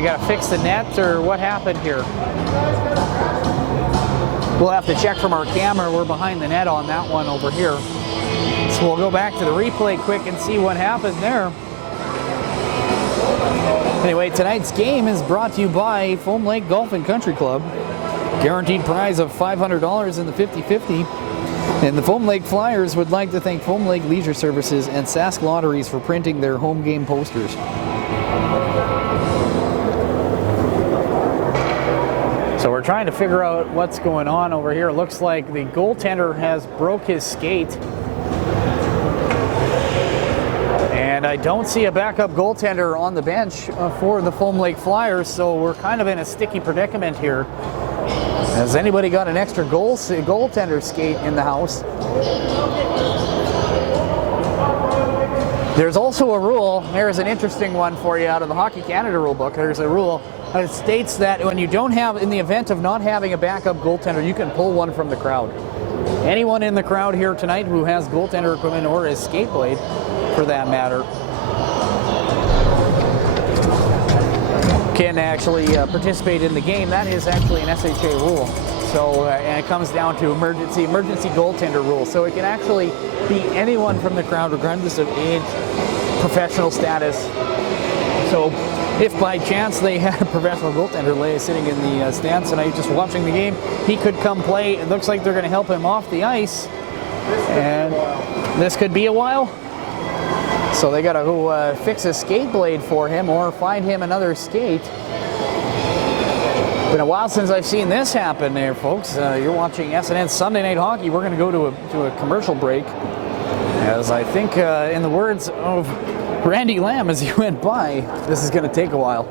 got to fix the net, or what happened here? We'll have to check from our camera. We're behind the net on that one over here. So we'll go back to the replay quick and see what happened there. Anyway, tonight's game is brought to you by Foam Lake Golf and Country Club. Guaranteed prize of $500 in the 50-50. And the Foam Lake Flyers would like to thank Foam Lake Leisure Services and Sask Lotteries for printing their home game posters. So we're trying to figure out what's going on over here. It looks like the goaltender has broke his skate. And I don't see a backup goaltender on the bench for the Foam Lake Flyers, so we're kind of in a sticky predicament here. Has anybody got an extra goaltender skate in the house? There's also a rule, here's an interesting one for you out of the Hockey Canada rule book. There's a rule that states that when you don't have, in the event of not having a backup goaltender, you can pull one from the crowd. Anyone in the crowd here tonight who has goaltender equipment or a skate blade, for that matter, can actually participate in the game. That is actually an SHA rule. So, and it comes down to emergency goaltender rule. So it can actually be anyone from the crowd, regardless of age, professional status. So if by chance they had a professional goaltender sitting in the stands tonight just watching the game, he could come play. It looks like they're going to help him off the ice. And this could be a while. So they got to go fix a skate blade for him or find him another skate. Been a while since I've seen this happen there, folks. You're watching SNN Sunday Night Hockey. We're going to go to a commercial break. As I think, in the words of Randy Lamb as he went by, this is going to take a while.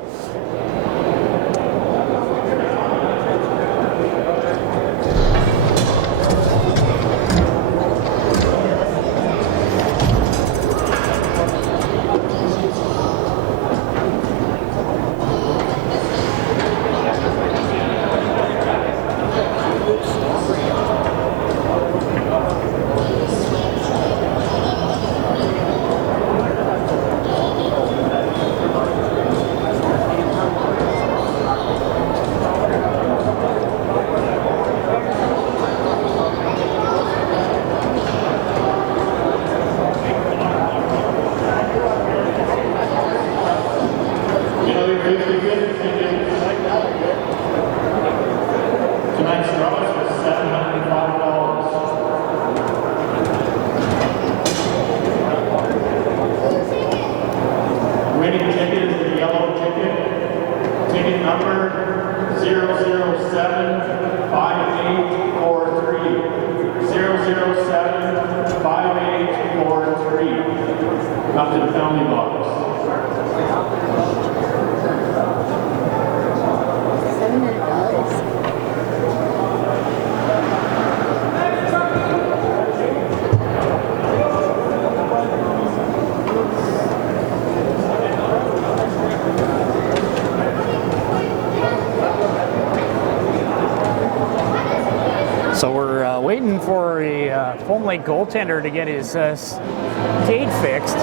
So we're waiting for a Foam Lake goaltender to get his skate fixed.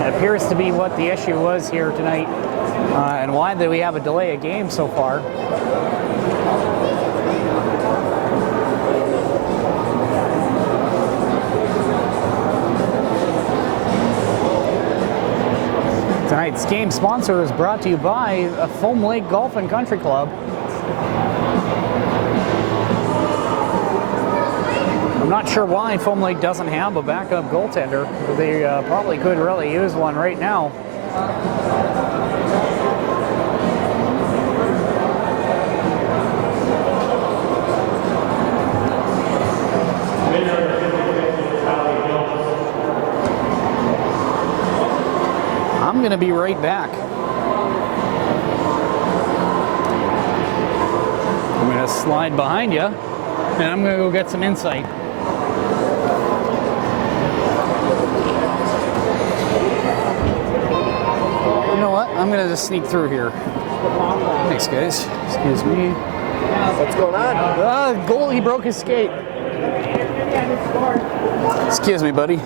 It appears to be what the issue was here tonight, and why did we have a delay of game so far. Tonight's game sponsor is brought to you by Foam Lake Golf and Country Club. I'm not sure why Foam Lake doesn't have a backup goaltender. They probably could really use one right now. I'm going to be right back. I'm going to slide behind you, and I'm going to go get some insight. gonna just sneak through here. Thanks, guys. Excuse me. What's going on? Goalie broke his skate. Excuse me, buddy.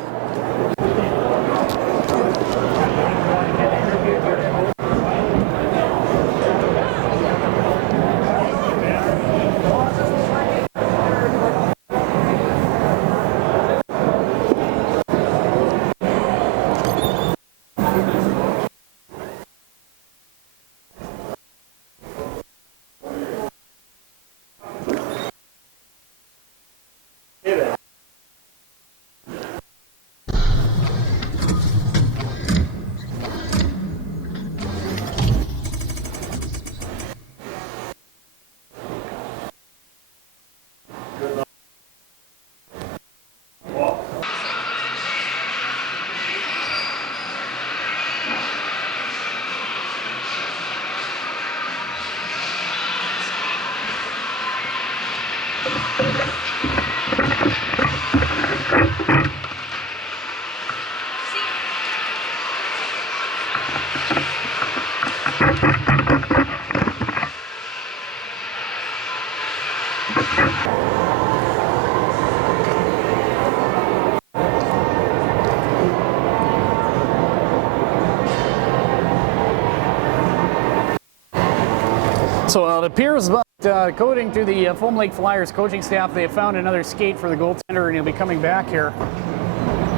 So it appears, according to the Foam Lake Flyers coaching staff, they have found another skate for the goaltender, and he'll be coming back here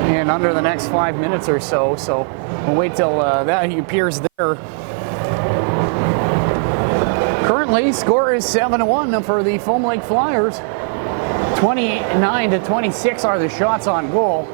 in under the next 5 minutes or so. So we'll wait till that he appears there. Currently, score is 7-1 for the Foam Lake Flyers. 29-26 are the shots on goal.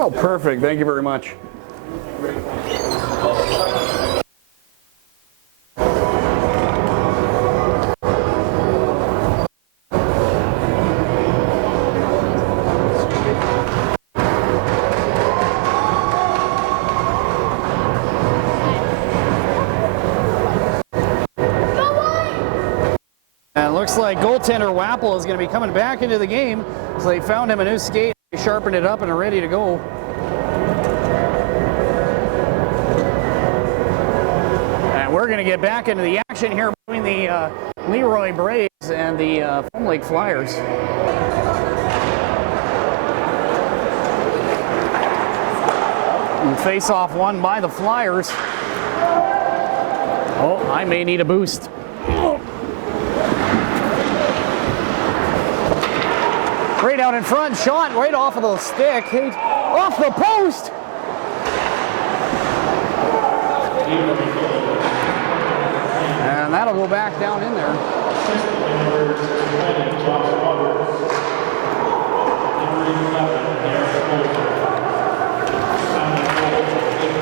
Oh, perfect. Thank you very much. And it looks like goaltender Wapple is going to be coming back into the game. So they found him a new skate, they sharpened it up, and are ready to go. And we're going to get back into the action here between the LeRoy Braves and the Foam Lake Flyers. And face-off won by the Flyers. Oh, I may need a boost. Right out in front, shot right off of the stick, off the post. And that'll go back down in there.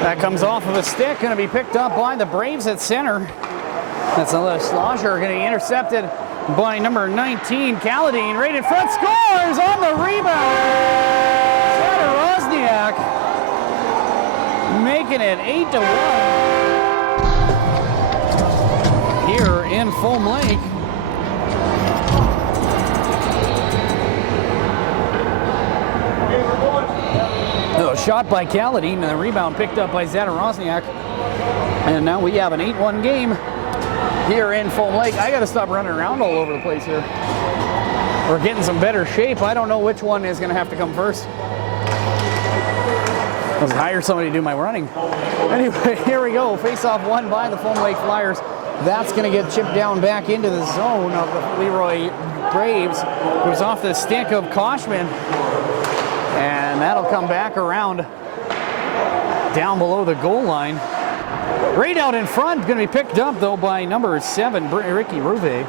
That comes off of a stick, going to be picked up by the Braves at center. That's a slosher, going to be intercepted by number 19, Kaladin, right in front, scores on the rebound. Schneider making it 8-1 here in Foam Lake. Shot by Kaladin, and the rebound picked up by Zadarozniak. And now we have an 8-1 game here in Foam Lake. I got to stop running around all over the place here. We're getting some better shape. I don't know which one is going to have to come first. Let's hire somebody to do my running. Anyway, here we go. Face-off won by the Foam Lake Flyers. That's going to get chipped down back into the zone of the LeRoy Braves. It was off the stick of Koshman. And that'll come back around down below the goal line. Right out in front, going to be picked up though by number 7, Ricky Ruve.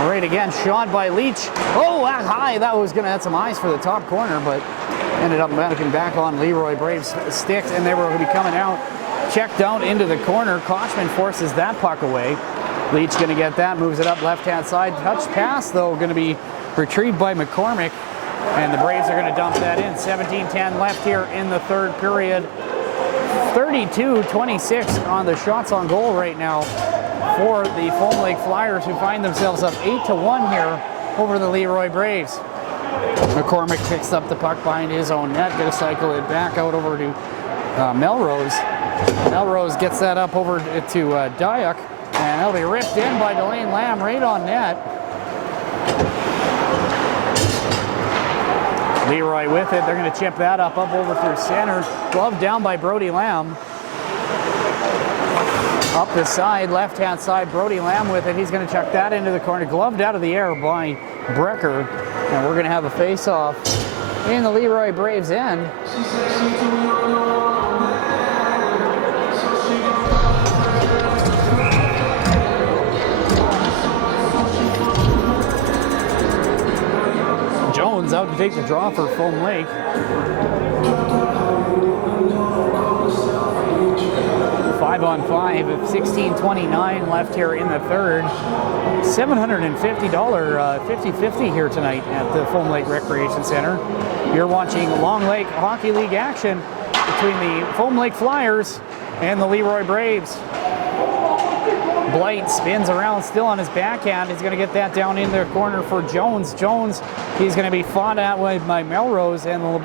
Right again, shot by Leach. Oh, that high, that was going to have some eyes for the top corner, but ended up bouncing back on LeRoy Braves' sticks, and they were going to be coming out, checked out into the corner. Kochman forces that puck away. Leach going to get that, moves it up left-hand side. Touch pass, though, going to be retrieved by McCormick, and the Braves are going to dump that in. 17-10 left here in the third period. 32-26 on the shots on goal right now for the Foam Lake Flyers, who find themselves up 8-1 here over the LeRoy Braves. McCormick picks up the puck behind his own net, going to cycle it back out over to Melrose. Melrose gets that up over to Dyack, and that'll be ripped in by Delane Lamb right on net. LeRoy with it. They're going to chip that up over through center. Glove down by Brody Lamb. Up the side, left-hand side, Brody Lamb with it. He's going to chuck that into the corner. Gloved out of the air by Brecker. And we're going to have a face-off in the LeRoy Braves end. Jones out to take the draw for Foam Lake. 5-on-5 of 16:29 left here in the third. $750 50-50 here tonight at the Foam Lake Recreation Center. You're watching Long Lake Hockey League action between the Foam Lake Flyers and the LeRoy Braves. Blight spins around still on his backhand. He's going to get that down in the corner for Jones. Jones, he's going to be fought at by Melrose, and the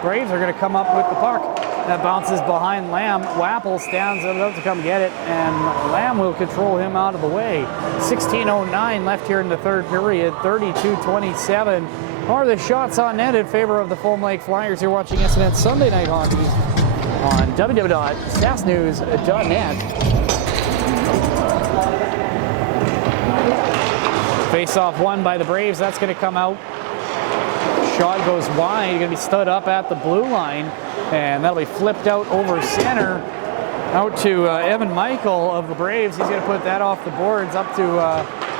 Braves are going to come up with the puck. That bounces behind Lamb. Wappel stands up to come get it, and Lamb will control him out of the way. 16:09 left here in the third period. 32-27 are the shots on net in favor of the Foam Lake Flyers. You're watching SNN Sunday Night Hockey on www.sasknews.net. Face-off won by the Braves. That's going to come out. Shot goes wide. Going to be stood up at the blue line, and that'll be flipped out over center, out to Evan Michael of the Braves. He's going to put that off the boards up to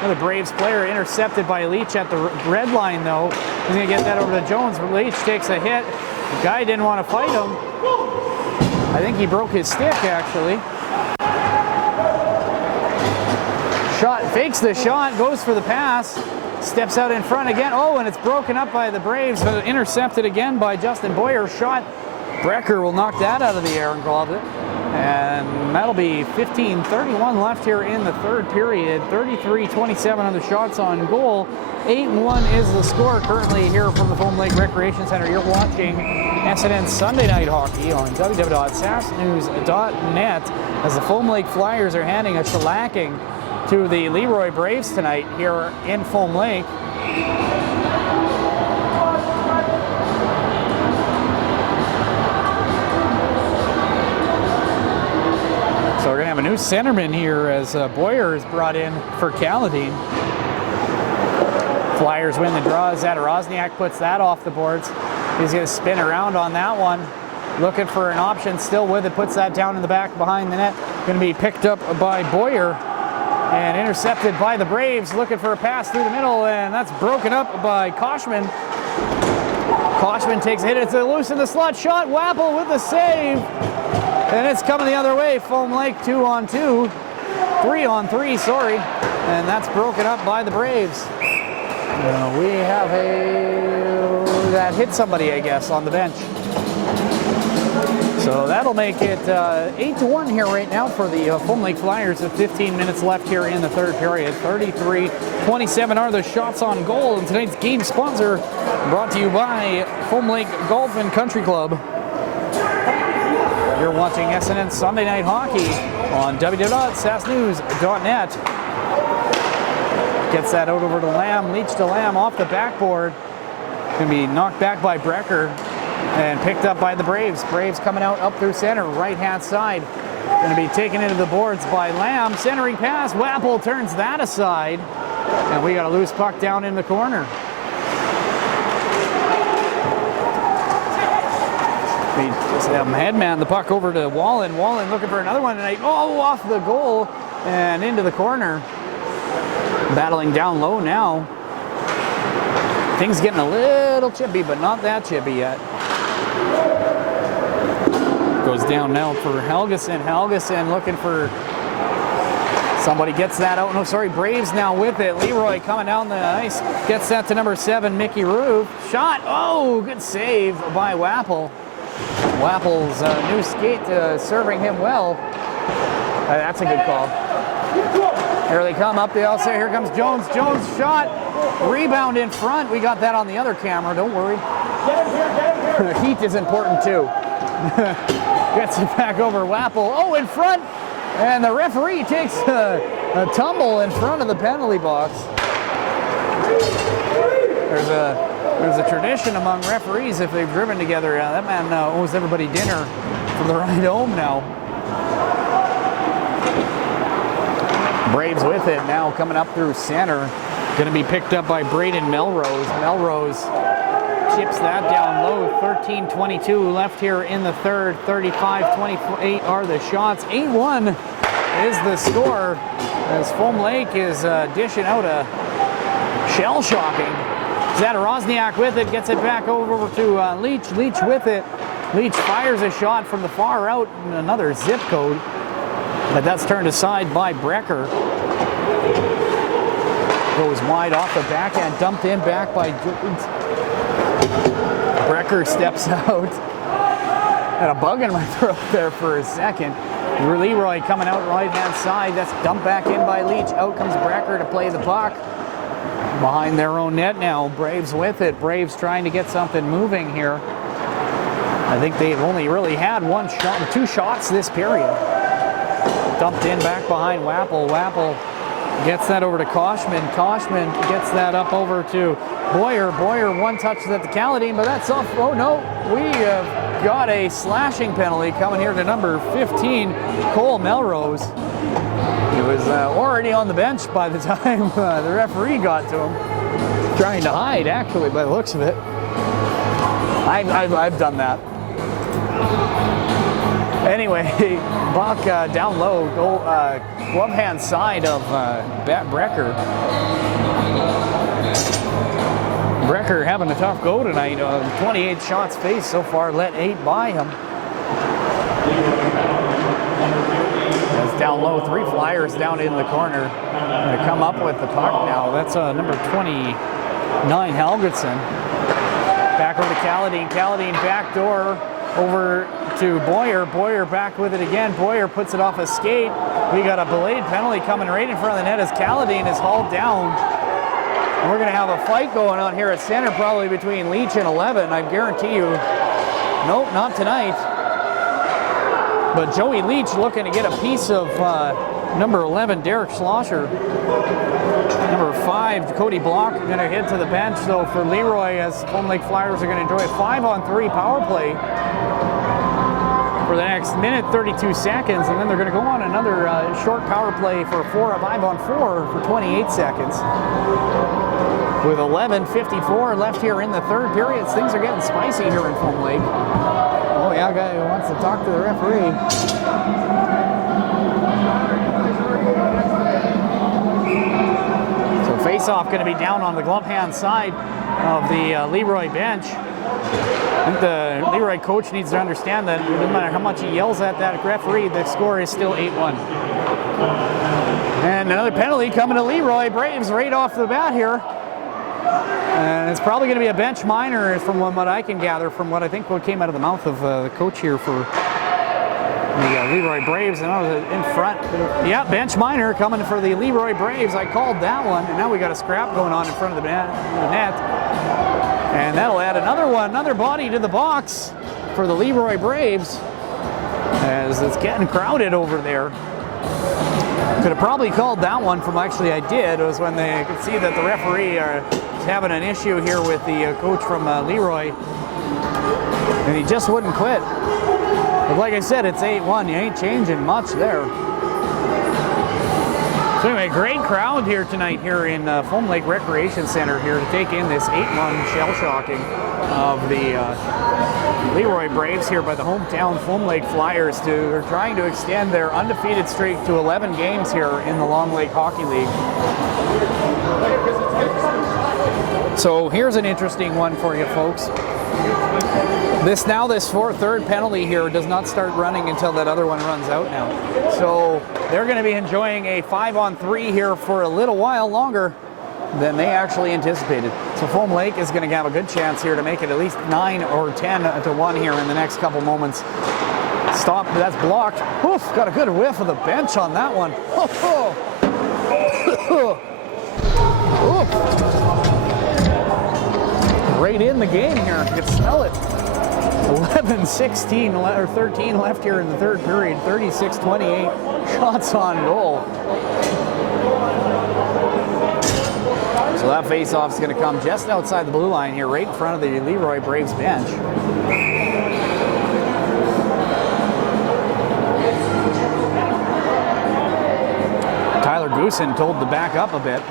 another Braves player. Intercepted by Leach at the red line, though. He's going to get that over to Jones. Leach takes a hit. The guy didn't want to fight him. I think he broke his stick, actually. Shot, fakes the shot, goes for the pass, steps out in front again. Oh, and it's broken up by the Braves, but intercepted again by Justin Boyer. Shot, Brecker will knock that out of the air and glove it. And that'll be 15:31 left here in the third period. 33-27 on the shots on goal. 8-1 is the score currently here from the Foam Lake Recreation Center. You're watching SNN Sunday Night Hockey on www.sasknews.net as the Foam Lake Flyers are handing a shellacking to the LeRoy Braves tonight here in Foam Lake. So we're going to have a new centerman here as Boyer is brought in for Caledine. Flyers win the draw. Zadarozniak puts that off the boards. He's going to spin around on that one. Looking for an option, still with it, puts that down in the back behind the net. Going to be picked up by Boyer and intercepted by the Braves. Looking for a pass through the middle, and that's broken up by Kochman. Kochman takes a hit. It's a loose in the slot shot. Wappel with the save. And it's coming the other way. Foam Lake 2-on-2. 3-on-3, sorry. And that's broken up by the Braves. We have that hit somebody, I guess, on the bench. So that'll make it 8-1 here right now for the Foam Lake Flyers with 15 minutes left here in the third period. 33-27 are the shots on goal. And tonight's game sponsor brought to you by Foam Lake Golf and Country Club. You're watching SNN Sunday Night Hockey on www.sasknews.net. Gets that out over to Lamb. Leach to Lamb off the backboard. Going to be knocked back by Brecker and picked up by the Braves. Braves coming out up through center, right-hand side. Going to be taken into the boards by Lamb. Centering pass. Wappel turns that aside. And we got a loose puck down in the corner. Headman the puck over to Wallen. Wallen looking for another one tonight. Oh, off the goal and into the corner. Battling down low now. Things getting a little chippy, but not that chippy yet. Goes down now for Helgeson. Helgeson looking for somebody, gets that out. No, sorry, Braves now with it. LeRoy coming down the ice. Gets that to number 7, Mickey Roof. Shot. Oh, good save by Wappel. Wappel's new skate serving him well. That's a good call. Here they come up the outside. Here comes Jones. Jones shot. Rebound in front. We got that on the other camera. Don't worry. Heat is important too. Gets it back over Wappel. Oh, in front. And the referee takes a tumble in front of the penalty box. There's a tradition among referees if they've driven together. That man owes everybody dinner for the ride home now. Braves with it now, coming up through center. Going to be picked up by Braden Melrose. Melrose chips that down low. 13:22 left here in the third. 35-28 are the shots. 8-1 is the score as Foam Lake is dishing out a shell shocking. Zadorozniak with it, gets it back over to Leach. Leach with it. Leach fires a shot from the far out, and another zip code. But that's turned aside by Brecker. Goes wide off the backhand, dumped in back by Jones. Brecker steps out. Had a bug in my throat there for a second. LeRoy coming out right-hand side. That's dumped back in by Leach. Out comes Brecker to play the puck. Behind their own net now. Braves with it. Braves trying to get something moving here. I think they've only really had two shots this period. Dumped in back behind Wappel. Wappel gets that over to Koshman. Koshman gets that up over to Boyer. Boyer one touches at the Caledine, but that's off. Oh no, we have got a slashing penalty coming here to number 15, Cole Melrose. He was already on the bench by the time the referee got to him. Trying to hide, actually, by the looks of it. I've done that. Anyway, Buck down low, glove hand side of Brecker. Brecker having a tough go tonight. 28 shots faced so far, let 8 by him. That's down low, 3 Flyers down in the corner. Going to come up with the puck now. That's number 29, Helgeson. Back over to Caledine. Caledine backdoor over to Boyer. Boyer back with it again. Boyer puts it off a skate. We got a belated penalty coming right in front of the net as Caledine is hauled down. And we're going to have a fight going on here at center, probably between Leach and 11. I guarantee you. Nope, not tonight. But Joey Leach looking to get a piece of number 11, Derek Schlosser. Number 5, Cody Block, going to head to the bench, though, for LeRoy, as Foam Lake Flyers are going to enjoy a 5-on-3 power play for the next minute, 32 seconds, and then they're going to go on another short power play for 5-on-4 for 28 seconds. With 11:54 left here in the third period, things are getting spicy here in Foam Lake. Oh yeah, guy who wants to talk to the referee. So face-off going to be down on the glove hand side of the LeRoy bench. I think the LeRoy coach needs to understand that no matter how much he yells at that referee, the score is still 8-1. And another penalty coming to LeRoy Braves right off the bat here. And it's probably going to be a bench minor from what I can gather from what I think what came out of the mouth of the coach here for the LeRoy Braves. And I was in front. Yeah, bench minor coming for the LeRoy Braves. I called that one. And now we got a scrap going on in front of the net. And that'll add another body to the box for the LeRoy Braves as it's getting crowded over there. Could have probably called that one from, actually I did, it was when they could see that the referee is having an issue here with the coach from LeRoy, and he just wouldn't quit. But like I said, it's 8-1, you ain't changing much there. So anyway, great crowd here tonight here in Foam Lake Recreation Center here to take in this 8-1 shell shocking of the LeRoy Braves here by the hometown Foam Lake Flyers are trying to extend their undefeated streak to 11 games here in the Long Lake Hockey League. So here's an interesting one for you folks. This third penalty here does not start running until that other one runs out now. So they're going to be enjoying a 5-on-3 here for a little while longer than they actually anticipated. So Foam Lake is going to have a good chance here to make it at least 9 or 10-1 here in the next couple moments. Stop, that's blocked. Oof, got a good whiff of the bench on that one. Right in the game here, you can smell it. 11-16 or 13 left here in the third period, 36-28 shots on goal. So that face-off is going to come just outside the blue line here, right in front of the LeRoy Braves bench. Tyler Goosen told to back up a bit.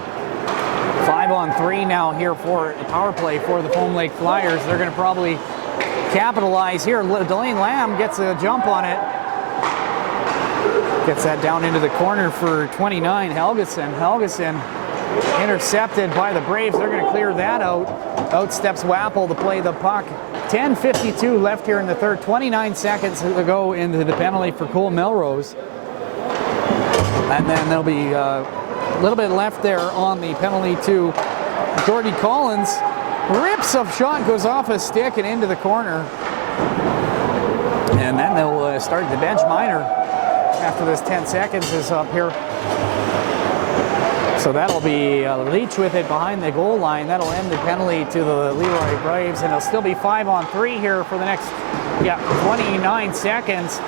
5-on-3 now here for the power play for the Foam Lake Flyers. They're going to probably capitalize here. Delane Lamb gets a jump on it. Gets that down into the corner for 29, Helgeson. Helgeson intercepted by the Braves. They're going to clear that out. Out steps Wappel to play the puck. 10:52 left here in the third. 29 seconds to go into the penalty for Cole Melrose. And then there'll be a little bit left there on the penalty to Jordy Collins. Rips a shot, goes off a stick and into the corner. And then they'll start the bench minor after this 10 seconds is up here. So that'll be Leach with it behind the goal line. That'll end the penalty to the LeRoy Braves, and it'll still be 5-on-3 here for the next 29 seconds.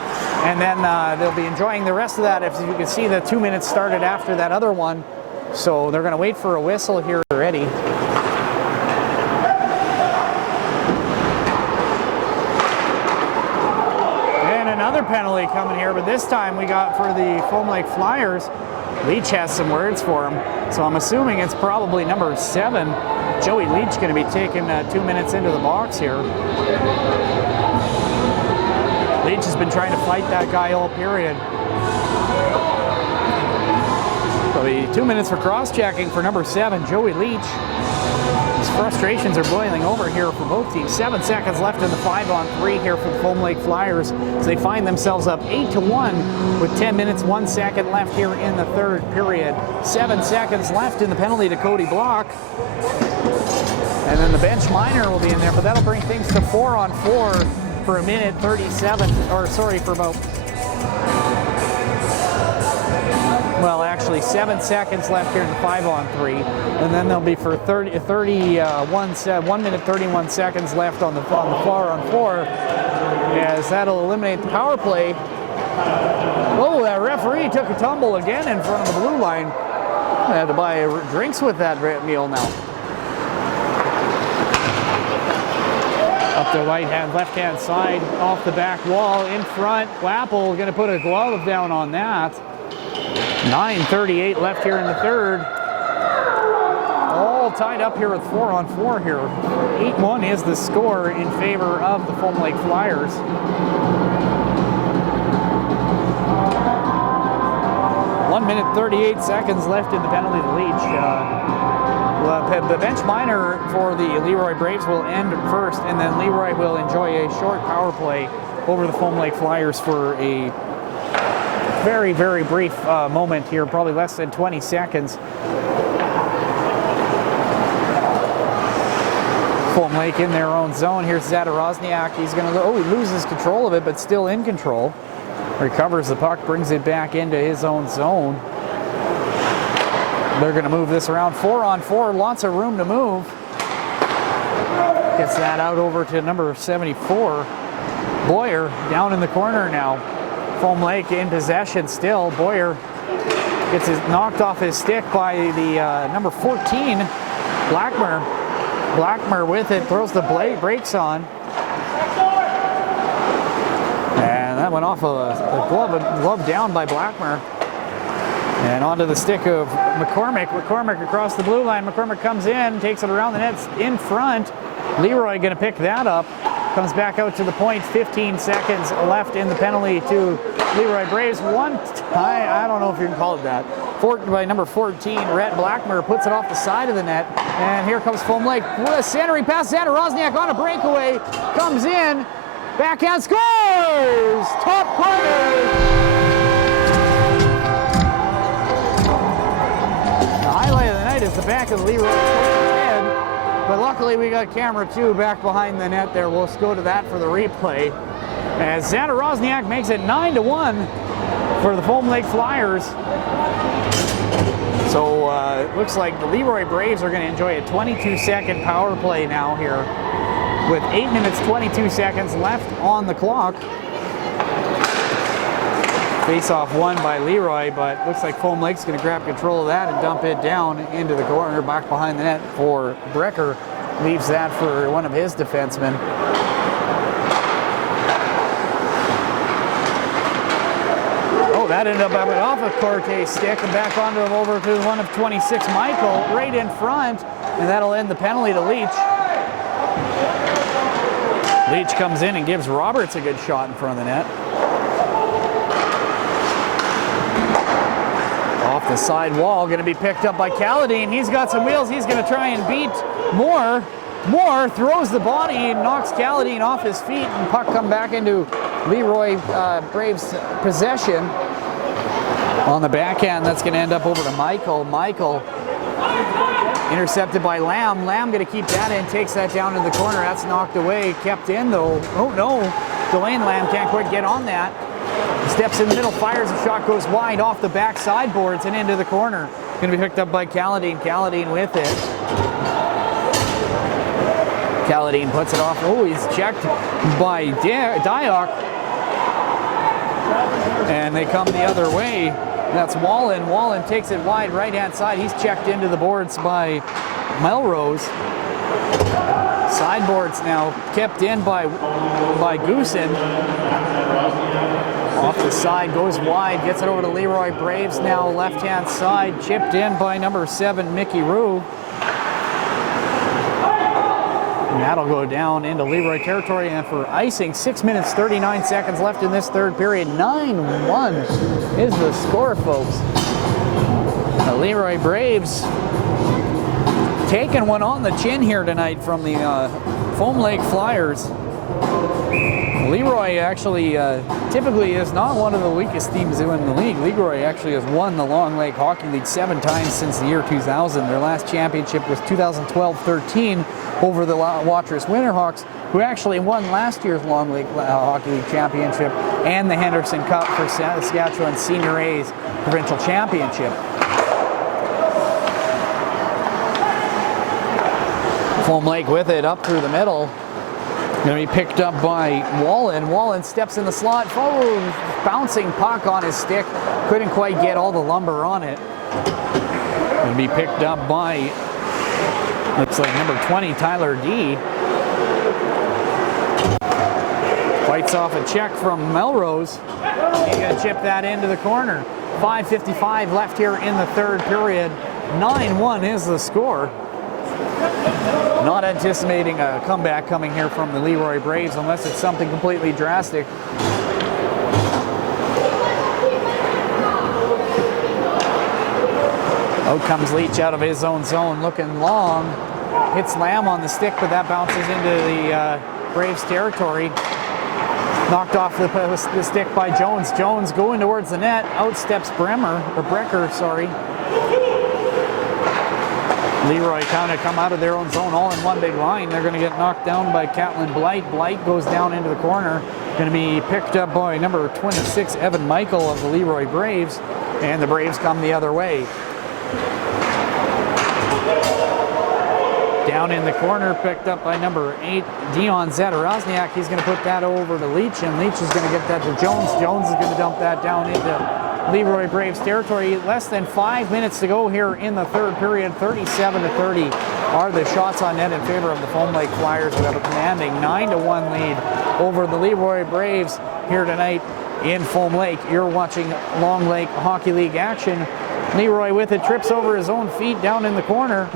And then they'll be enjoying the rest of that. If you can see, the 2 minutes started after that other one. So they're going to wait for a whistle here already. And another penalty coming here, but this time we got for the Foam Lake Flyers. Leach has some words for him, so I'm assuming it's probably number 7. Joey Leach going to be taking 2 minutes into the box here. Leach has been trying to fight that guy all period. So the 2 minutes for cross-checking for number 7, Joey Leach. His frustrations are boiling over here for both teams. 7 seconds left in the 5-on-3 here for the Foam Lake Flyers. So they find themselves up 8-1 with 10 minutes, 1 second left here in the third period. 7 seconds left in the penalty to Cody Block. And then the bench minor will be in there, but that'll bring things to 4-on-4 for a minute 37, or sorry, for about, well, actually 7 seconds left here in the 5-on-3, and then there'll be for 1 minute 31 seconds left on the 4-on-4, as that'll eliminate the power play. Oh, that referee took a tumble again in front of the blue line. I had to buy drinks with that meal now. Up the left-hand side, off the back wall, in front. Wappel going to put a glove down on that. 9:38 left here in the third. All tied up here with 4-on-4 here. 8-1 is the score in favor of the Foam Lake Flyers. One minute 38 seconds left in the penalty to Leach. The bench minor for the LeRoy Braves will end first, and then LeRoy will enjoy a short power play over the Foam Lake Flyers for a very, very brief moment here, probably less than 20 seconds. Foam Lake in their own zone. Here's Zadorozniak. He's going to, he loses control of it, but still in control. Recovers the puck, brings it back into his own zone. They're going to move this around. 4-on-4, lots of room to move. Gets that out over to number 74. Boyer down in the corner now. Foam Lake in possession still. Boyer gets knocked off his stick by the number 14, Blackmer. Blackmer with it, throws the brakes on. And that went off a glove down by Blackmer. And onto the stick of McCormick. McCormick across the blue line. McCormick comes in, takes it around the net in front. LeRoy going to pick that up. comes back out to the point. 15 seconds left in the penalty to LeRoy Braves. I don't know if you can call it that. By number 14, Rhett Blackmer puts it off the side of the net. And here comes Foam Lake with a centering pass. Xander Rosniak on a breakaway. Comes in. Backhand scores! Top corner! The highlight of the night is the back of LeRoy's head. But luckily we got camera 2 back behind the net there. We'll go to that for the replay. As Xander Rosniak makes it 9-1 for the Foam Lake Flyers. So it looks like the LeRoy Braves are going to enjoy a 22-second power play now here with 8 minutes 22 seconds left on the clock. Face-off won by LeRoy, but looks like Foam Lake's going to grab control of that and dump it down into the corner back behind the net for Brecker. Leaves that for one of his defensemen. That ended up off of Corte's stick and back onto him over to one of 26, Michael, right in front, and that'll end the penalty to Leach. Leach comes in and gives Roberts a good shot in front of the net. Off the side wall, going to be picked up by Caladine. He's got some wheels. He's going to try and beat Moore. Moore throws the body and knocks Caladine off his feet, and puck come back into LeRoy Braves' possession. On the backhand, that's going to end up over to Michael. Michael intercepted by Lamb. Lamb going to keep that in, takes that down in the corner. That's knocked away, kept in though. Oh no, Delane Lamb can't quite get on that. Steps in the middle, fires, the shot goes wide off the back sideboards and into the corner. Going to be picked up by Caladine. Caladine with it. Caladine puts it off. Oh, he's checked by Dioc. And they come the other way. That's Wallen. Wallen takes it wide right-hand side. He's checked into the boards by Melrose. Sideboards now kept in by Goosen. Off the side, goes wide, gets it over to LeRoy Braves now left-hand side. Chipped in by number 7, Mickey Rue. And that'll go down into LeRoy territory, and for icing, 6 minutes 39 seconds left in this third period. 9-1 is the score, folks. The LeRoy Braves taking one on the chin here tonight from the Foam Lake Flyers. LeRoy actually typically is not one of the weakest teams in the league. LeRoy actually has won the Long Lake Hockey League 7 times since the year 2000. Their last championship was 2012-13 over the Watrous Winterhawks, who actually won last year's Long Lake Hockey League Championship and the Henderson Cup for Saskatchewan Senior A's Provincial Championship. Foam Lake with it up through the middle. Going to be picked up by Wallen. Wallen steps in the slot. Oh, bouncing puck on his stick. Couldn't quite get all the lumber on it. Going to be picked up by, looks like number 20, Tyler D. Fights off a check from Melrose. He's going to chip that into the corner. 5:55 left here in the third period. 9-1 is the score. Not anticipating a comeback coming here from the LeRoy Braves unless it's something completely drastic. Out comes Leach out of his own zone, looking long. Hits Lamb on the stick, but that bounces into the Braves territory. Knocked off the stick by Jones. Jones going towards the net. Out steps Brecker, sorry. LeRoy kind of come out of their own zone all in one big line. They're going to get knocked down by Catlin Blight. Blight goes down into the corner. Going to be picked up by number 26, Evan Michael of the LeRoy Braves. And the Braves come the other way. Down in the corner, picked up by number 8, Dion Zadarozniak. He's going to put that over to Leach, and Leach is going to get that to Jones. Jones is going to dump that down into LeRoy Braves territory. Less than 5 minutes to go here in the third period. 37-30 are the shots on net in favor of the Foam Lake Flyers, who have a commanding 9-1 lead over the LeRoy Braves here tonight in Foam Lake. You're watching Long Lake Hockey League action. LeRoy with it, trips over his own feet down in the corner.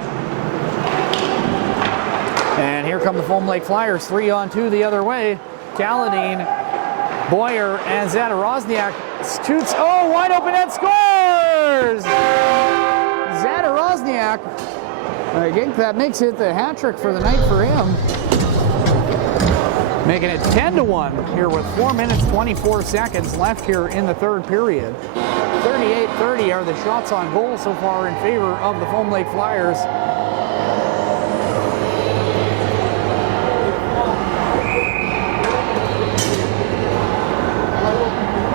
And And here come the Foam Lake Flyers, 3-on-2 the other way. Kaladin, Boyer, and Zadorozniak shoots. Oh, wide open net, scores! Zadorozniak, I think that makes it the hat trick for the night for him. Making it 10-1 here with 4 minutes 24 seconds left here in the third period. 38-30 are the shots on goal so far in favor of the Foam Lake Flyers.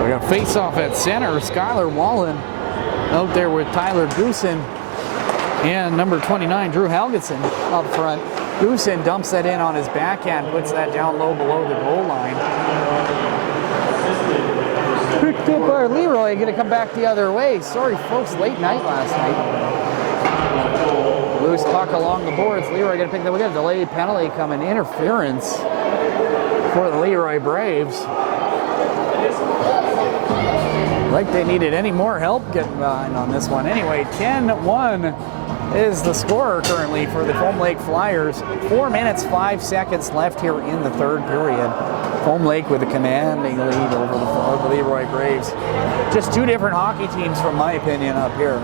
We got face-off at center. Skylar Wallen out there with Tyler Goosen and number 29, Drew Helgeson up front. Goosen dumps that in on his backhand, puts that down low below the goal line. Picked up by LeRoy, gonna come back the other way. Sorry folks, late night last night. Loose puck along the boards. LeRoy gonna pick that. We got a delayed penalty coming, interference for the LeRoy Braves. Like they needed any more help getting behind on this one. Anyway, 10-1 is the score currently for the Foam Lake Flyers. 4 minutes, 5 seconds left here in the third period. Foam Lake with a commanding lead over the LeRoy Braves. Just two different hockey teams from my opinion up here.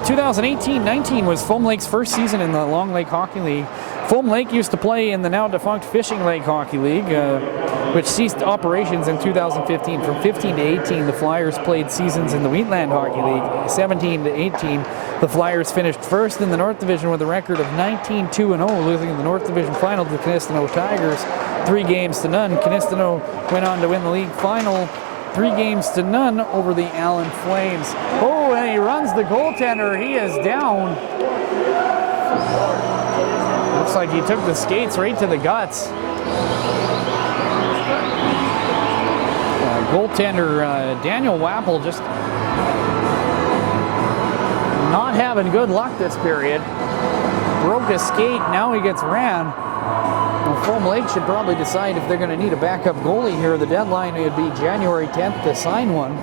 2018-19 was Foam Lake's first season in the Long Lake Hockey League. Foam Lake used to play in the now defunct Fishing Lake Hockey League, which ceased operations in 2015. From 15 to 18, the Flyers played seasons in the Wheatland Hockey League. 17 to 18, the Flyers finished first in the North Division with a record of 19-2-0, losing in the North Division final to the Canistano Tigers 3-0. Canistano went on to win the league final 3-0 over the Allen Flames. Oh, and he runs the goaltender. He is down. Looks like he took the skates right to the guts. Goaltender Daniel Wappel just not having good luck this period. Broke a skate, now he gets ran. Well, Foam Lake should probably decide if they're going to need a backup goalie here. The deadline would be January 10th to sign one.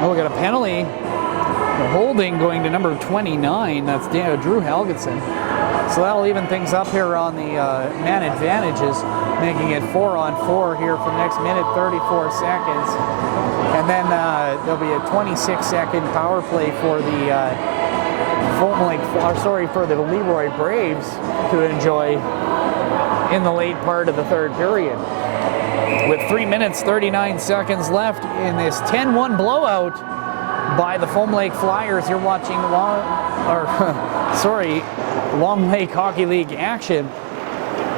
Oh, we got a penalty. A holding going to number 29. That's Drew Helgeson. So that'll even things up here on the man advantages, making it 4-on-4 here for the next minute, 34 seconds. And then there'll be a 26-second power play for the for the LeRoy Braves to enjoy in the late part of the third period. With 3 minutes, 39 seconds left in this 10-1 blowout by the Foam Lake Flyers, you're watching Long Lake Hockey League action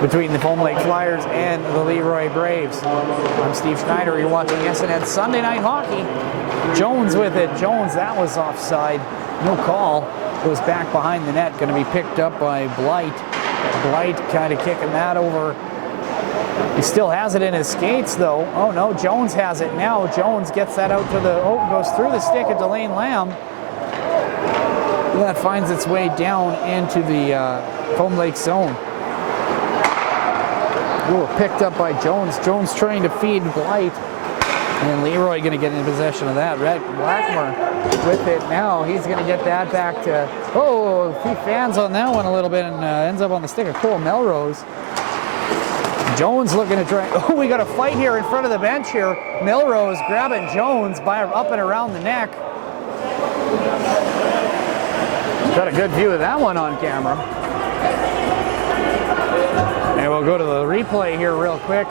between the Foam Lake Flyers and the LeRoy Braves. I'm Steve Schneider. You're watching SNN Sunday Night Hockey. Jones with it. Jones, that was offside. No call. It was back behind the net. Going to be picked up by Blight. Blight kind of kicking that over. He still has it in his skates, though. Oh, no, Jones has it now. Jones gets that out to the... Oh, goes through the stick of Delane Lamb. That finds its way down into the Foam Lake zone. Ooh, picked up by Jones. Jones trying to feed Blight. And LeRoy going to get in possession of that. Red Blackmore with it now. He's going to get that back to... Oh, he fans on that one a little bit and ends up on the stick of Cole Melrose. Jones looking to try... Oh, we got a fight here in front of the bench here. Melrose grabbing Jones by up and around the neck. Got a good view of that one on camera. And we'll go to the replay here real quick.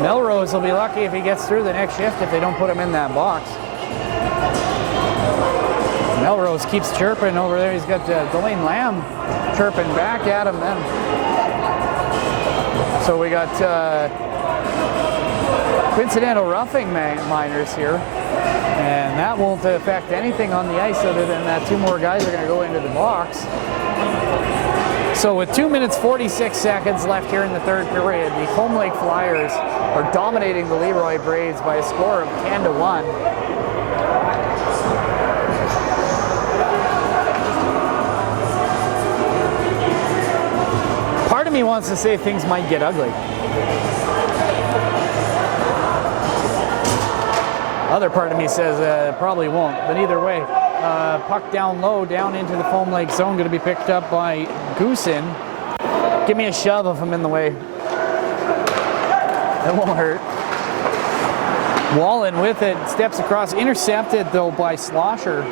Melrose will be lucky if he gets through the next shift if they don't put him in that box. Melrose keeps chirping over there. He's got Delane Lamb chirping back at him then. So we got coincidental roughing minors here. And that won't affect anything on the ice other than that two more guys are going to go into the box. So with 2 minutes 46 seconds left here in the third period, the Foam Lake Flyers are dominating the LeRoy Braves by a score of 10-1. of me wants to say things might get ugly. Other part of me says probably won't, but either way, puck down low, down into the Foam Lake zone, going to be picked up by Goosen. Give me a shove if I'm in the way. That won't hurt. Wallen with it, steps across, intercepted though by Slosher.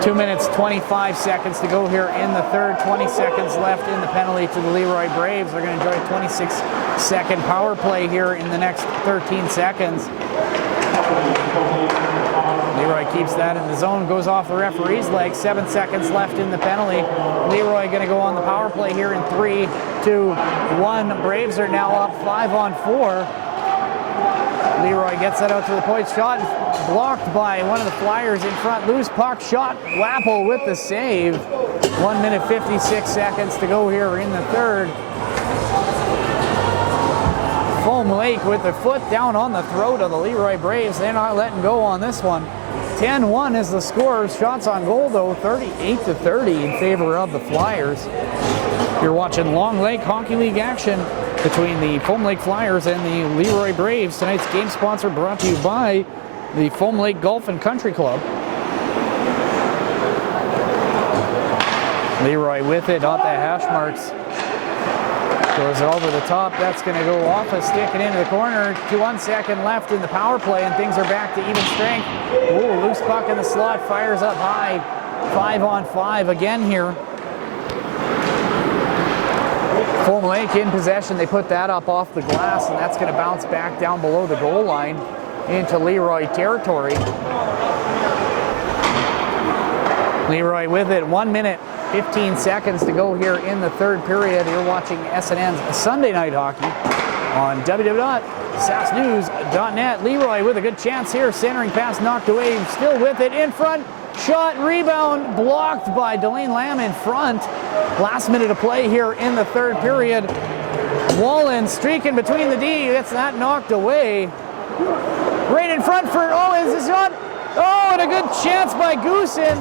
2 minutes, 25 seconds to go here in the third. 20 seconds left in the penalty to the LeRoy Braves. They're going to enjoy a 26-second power play here in the next 13 seconds. LeRoy keeps that in the zone, goes off the referee's leg. 7 seconds left in the penalty. LeRoy going to go on the power play here in 3, 2, 1. Braves are now up 5-on-4. LeRoy gets that out to the point. Shot blocked by one of the Flyers in front. Loose puck shot. Wappel with the save. 1 minute 56 seconds to go here in the third. Foam Lake with the foot down on the throat of the LeRoy Braves. They're not letting go on this one. 10-1 is the score. Shots on goal though, 38-30 in favor of the Flyers. You're watching Long Lake Hockey League action between the Foam Lake Flyers and the LeRoy Braves. Tonight's game sponsor brought to you by the Foam Lake Golf and Country Club. LeRoy with it, on the hash marks. Goes over the top. That's going to go off a stick and into the corner. 1 second left in the power play, and things are back to even strength. Ooh, loose puck in the slot. Fires up high. 5-on-5 again here. Foam Lake in possession. They put that up off the glass, and that's going to bounce back down below the goal line into LeRoy territory. LeRoy with it. 1 minute, 15 seconds to go here in the third period. You're watching SNN's Sunday Night Hockey on www.sasknews.net. LeRoy with a good chance here. Centering pass knocked away. Still with it in front. Shot, rebound, blocked by Delane Lamb in front. Last minute of play here in the third period. Wallen streaking between the D. Gets that knocked away. Right in front for, oh, is this shot? Oh, and a good chance by Goosen.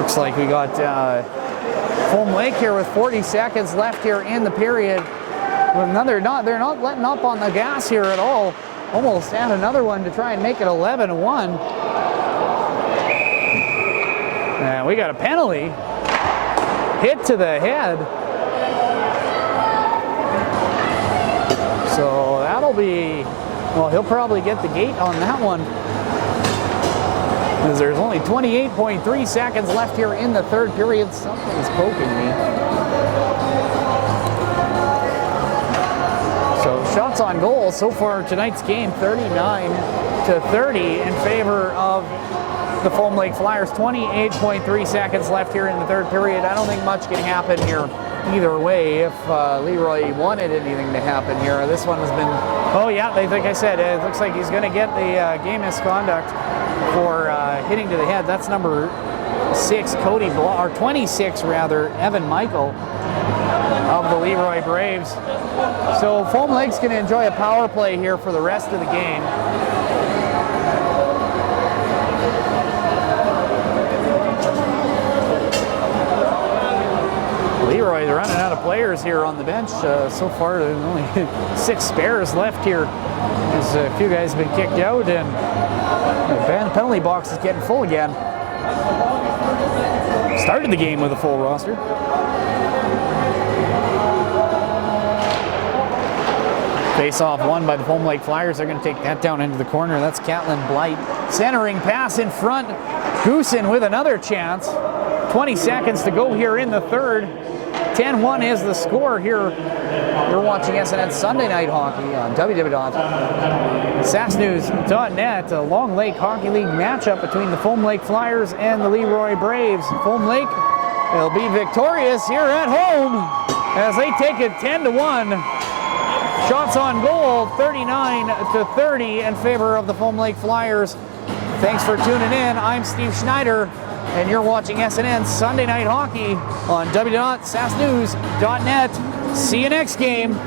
Looks like we got Foam Lake here with 40 seconds left here in the period. They're not letting up on the gas here at all. Almost had another one to try and make it 11-1. And we got a penalty. Hit to the head. So that'll be, well, he'll probably get the gate on that one. Because there's only 28.3 seconds left here in the third period. Something's poking me. So shots on goal so far tonight's game, 39-30 in favor of the Foam Lake Flyers. 28.3 seconds left here in the third period. I don't think much can happen here either way if LeRoy wanted anything to happen here. This one has been, oh yeah, like I said, it looks like he's going to get the game misconduct for hitting to the head. That's number 6, Cody or 26 rather, Evan Michael of the LeRoy Braves. So Foam Lake's going to enjoy a power play here for the rest of the game. LeRoy running out of players here on the bench. So far, there's only 6 spares left here. As a few guys have been kicked out, and the penalty box is getting full again. Started the game with a full roster. Face-off won by the Foam Lake Flyers. They're going to take that down into the corner. That's Catlin Blight. Centering pass in front. Goosen with another chance. 20 seconds to go here in the third. 10-1 is the score here. You're watching SNN Sunday Night Hockey on www.sasknews.net. A Long Lake Hockey League matchup between the Foam Lake Flyers and the LeRoy Braves. Foam Lake will be victorious here at home as they take it 10-1. Shots on goal, 39-30 in favor of the Foam Lake Flyers. Thanks for tuning in. I'm Steve Schneider, and you're watching SNN Sunday Night Hockey on www.sasknews.net. See you next game.